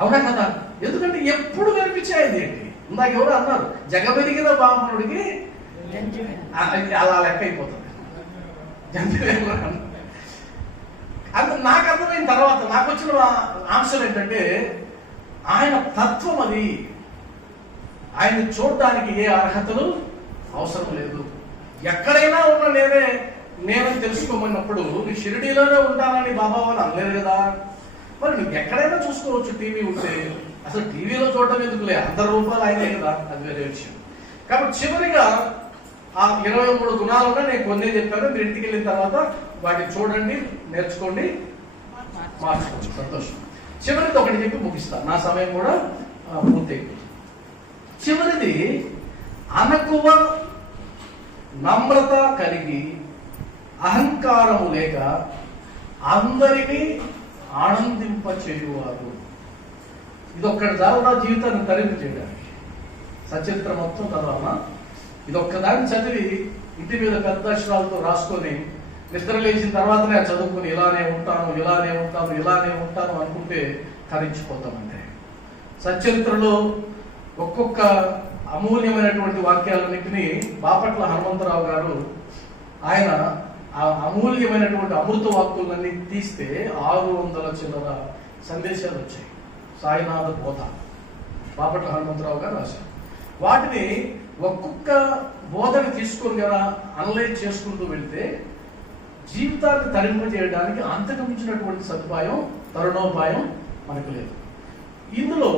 అవునా కదా? ఎందుకంటే ఎప్పుడు కనిపించేది ఏంటి? ఇందాక ఎవరు అన్నారు, జగమెరిగిన బాబుడికి అలా లెక్క అయిపోతుంది. అంత నాకు అర్థమైన తర్వాత నాకు వచ్చిన ఆన్సర్ ఏంటంటే, ఆయన తత్వం అది. ఆయన్ని చూడడానికి ఏ అర్హతలు అవసరం లేదు. ఎక్కడైనా ఉన్న నేనే తెలుసుకోమన్నప్పుడు నీ షిరిడీలోనే ఉంటానని బాబా వాళ్ళు అనలేదు కదా. మరి నువ్వు ఎక్కడైనా చూసుకోవచ్చు టీవీ ఉంటే. అసలు టీవీలో చూడటం ఎందుకులే, 100 రూపాయలు అయినాయి కదా, అది వేరే విషయం. కాబట్టి చివరిగా ఆ 23 గుణాలు కూడా నేను కొన్ని చెప్పాను. మీరు ఇంటికి వెళ్ళిన తర్వాత వాటిని చూడండి, నేర్చుకోండి, మార్చుకోండి. సంతోషం. చివరిది ఒకటి చెప్పి ముగిస్తాను, నా సమయం కూడా పూర్తయిపోతుంది. చివరిది అనకువ నమ్రత కలిగి అహంకారము లేక అందరినీ ఆనందింప చేయువారు. ఇదొక్కటి చాలా జీవితాన్ని తరింపు చేయడానికి. సచరిత్ర మొత్తం చదవాలన్నా ఇదొక్కదాన్ని చదివి ఇంటి మీద పెద్ద అక్షరాలతో రాసుకొని నిద్ర లేచిన తర్వాతనే చదువుకుని ఇలానే ఉంటాను అనుకుంటే తరించిపోతామంటే. సచరిత్రలో ఒక్కొక్క అమూల్యమైనటువంటి వాక్యాలన్నింటినీ బాపట్ల హనుమంతరావు గారు ఆయన ఆ అమూల్యమైనటువంటి అమృత వాక్కులన్నీ తీస్తే 600 చిల్లర సందేశాలు వచ్చాయి. సాయినాథ బోధ బాపట్ల హనుమంతరావు గారు రాశారు. వాటిని ఒక్కొక్క బోధని తీసుకొని కదా అనలైజ్ చేసుకుంటూ వెళ్తే జీవితాన్ని తరింపజేయడానికి అంతకు మించినటువంటి సదుపాయం, తరుణోపాయం మనకు లేదు. ఇందులో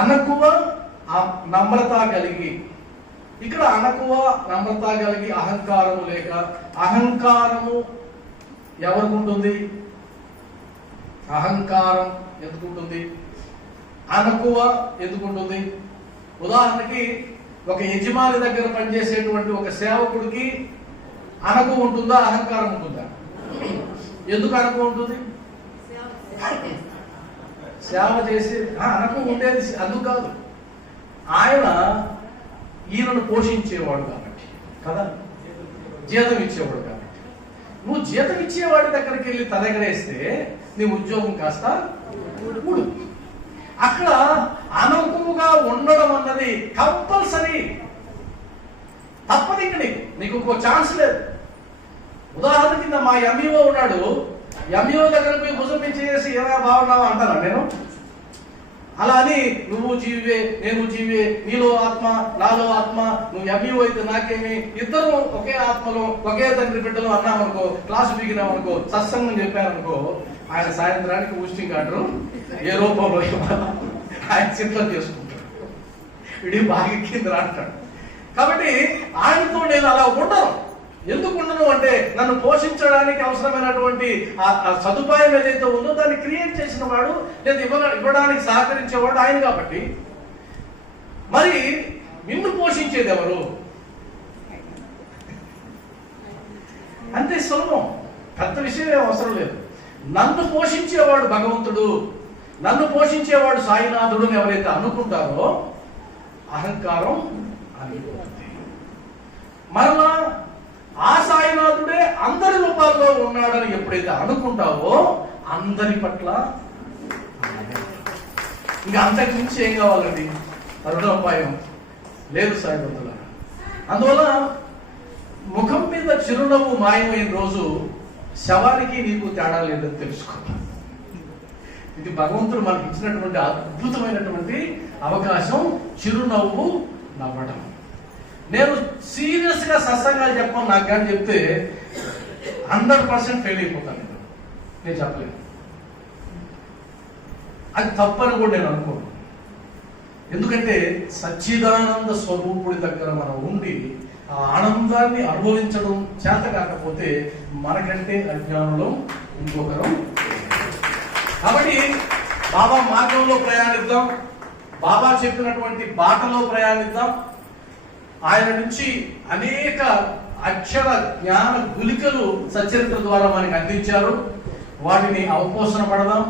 అనకువ నమ్రత కలిగి, ఇక్కడ అనకువ నమ్రత కలిగి అహంకారము లేక, అహంకారము ఎవరికి ఉంటుంది? అహంకారం ఎందుకుంటుంది? అనకువ ఎందుకుంటుంది? ఉదాహరణకి ఒక యజమాని దగ్గర పనిచేసేటువంటి ఒక సేవకుడికి అనకు ఉంటుందా, అహంకారం ఉంటుందా? ఎందుకు అనకు ఉంటుంది? సేవ చేసి అనకు ఉండేది అందుకు కాదు, ఆయన ఈయనను పోషించేవాడు కాబట్టి కదా, జీతం ఇచ్చేవాడు కాబట్టి. నువ్వు జీతం ఇచ్చేవాడి దగ్గరికి వెళ్ళి తలెగరేస్తే నీ ఉద్యోగం కాస్త ఊడు. అక్కడ అనకుగా ఉండడం అన్నది కంపల్సరీ, తప్పదు. ఇంక నీకు ఇంకో ఛాన్స్ లేదు. ఉదాహరణ కింద మా ఎంఈఓ ఉన్నాడు, ఎంఈఓ దగ్గర పోయి భుజం చేసి ఏమైనా బాగున్నావా అంటారా నేను? అలా అని నువ్వు జీవే నేను జీవే, నీలో ఆత్మ నాలో ఆత్మ, నువ్వు ఎంఈఓ అయితే నాకేమి, ఇద్దరు ఒకే ఆత్మలో ఒకే తండ్రి బిడ్డలు అన్నామనుకో, క్లాసు బిగినామనుకో, సత్సంగం చెప్పామనుకో, ఆయన సాయంత్రానికి ఊస్టింగ్ ఆర్డర్ ఏ రూపంలో ఆయన సిద్ధం చేసుకుంటాడు, వీడి బాగా కింద అంటాడు. కాబట్టి ఆయనతో నేను అలా ఉండను. ఎందుకు ఉండను అంటే నన్ను పోషించడానికి అవసరమైనటువంటి ఆ సదుపాయం ఏదైతే ఉందో దాన్ని క్రియేట్ చేసిన వాడు లేదా ఇవ్వడానికి సహకరించేవాడు ఆయన. కాబట్టి మరి నిన్ను పోషించేది ఎవరు? అంతే సులభం, పెద్ద విషయం అవసరం లేదు. నన్ను పోషించేవాడు భగవంతుడు, నన్ను పోషించేవాడు సాయినాథుడు అని ఎవరైతే అనుకుంటారో అహంకారం అనిపోతుంది. మరలా ఆ సాయినాథుడే అందరి రూపాల్లో ఉన్నాడని ఎప్పుడైతే అనుకుంటావో అందరి పట్ల ఇంకా అంతకు మించి ఏం కావాలండి? అరుణోపాయం లేదు సాయినాథుల. అందువల్ల ముఖం మీద చిరునవ్వు మాయమైన రోజు శవానికి నీకు తేడా లేదని తెలుసుకో. ఇది భగవంతుడు మనకి ఇచ్చినటువంటి అద్భుతమైనటువంటి అవకాశం, చిరునవ్వు నవ్వడం. నేను సీరియస్ గా సత్సంగాలు చెప్పాను, నాకు కానీ చెప్తే 100% ఫెయిల్ అయిపోతాను. నేను చెప్పలేను, అది తప్పని కూడా నేను అనుకోను. ఎందుకంటే సచ్చిదానంద స్వరూపుడి దగ్గర మనం ఉండి ఆ ఆనందాన్ని అనుభవించడం చేత కాకపోతే మనకంటే అజ్ఞానంలో ఇంకొకరు. కాబట్టి బాబా మార్గంలో ప్రయాణిద్దాం, బాబా చెప్పినటువంటి బాటలో ప్రయాణిద్దాం. ఆయన నుంచి అనేక అక్షర జ్ఞాన గులికలు సచరిత్ర ద్వారా మనకి అందించారు. వాటిని అవపోసన పడదాం,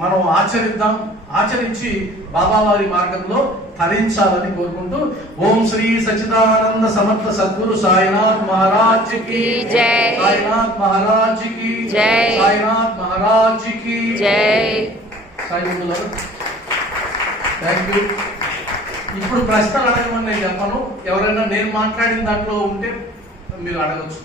మనం ఆచరిద్దాం. ఆచరించి బాబావారి మార్గంలో తరించాలని కోరుకుంటూ ఓం శ్రీ సచ్చిదానంద సమర్థ సద్గురు సాయినాథ్ మహారాజ్ కి జై, సాయినాథ్ మహారాజ్ కి జై, సాయినాథ్ మహారాజ్ కి జై. సాయి గురువుగారు థ్యాంక్ యూ. ఇప్పుడు ప్రశ్నలు అడగమని నేను చెప్పను, ఎవరైనా నేను మాట్లాడిన దాంట్లో ఉంటే మీరు అడగచ్చు.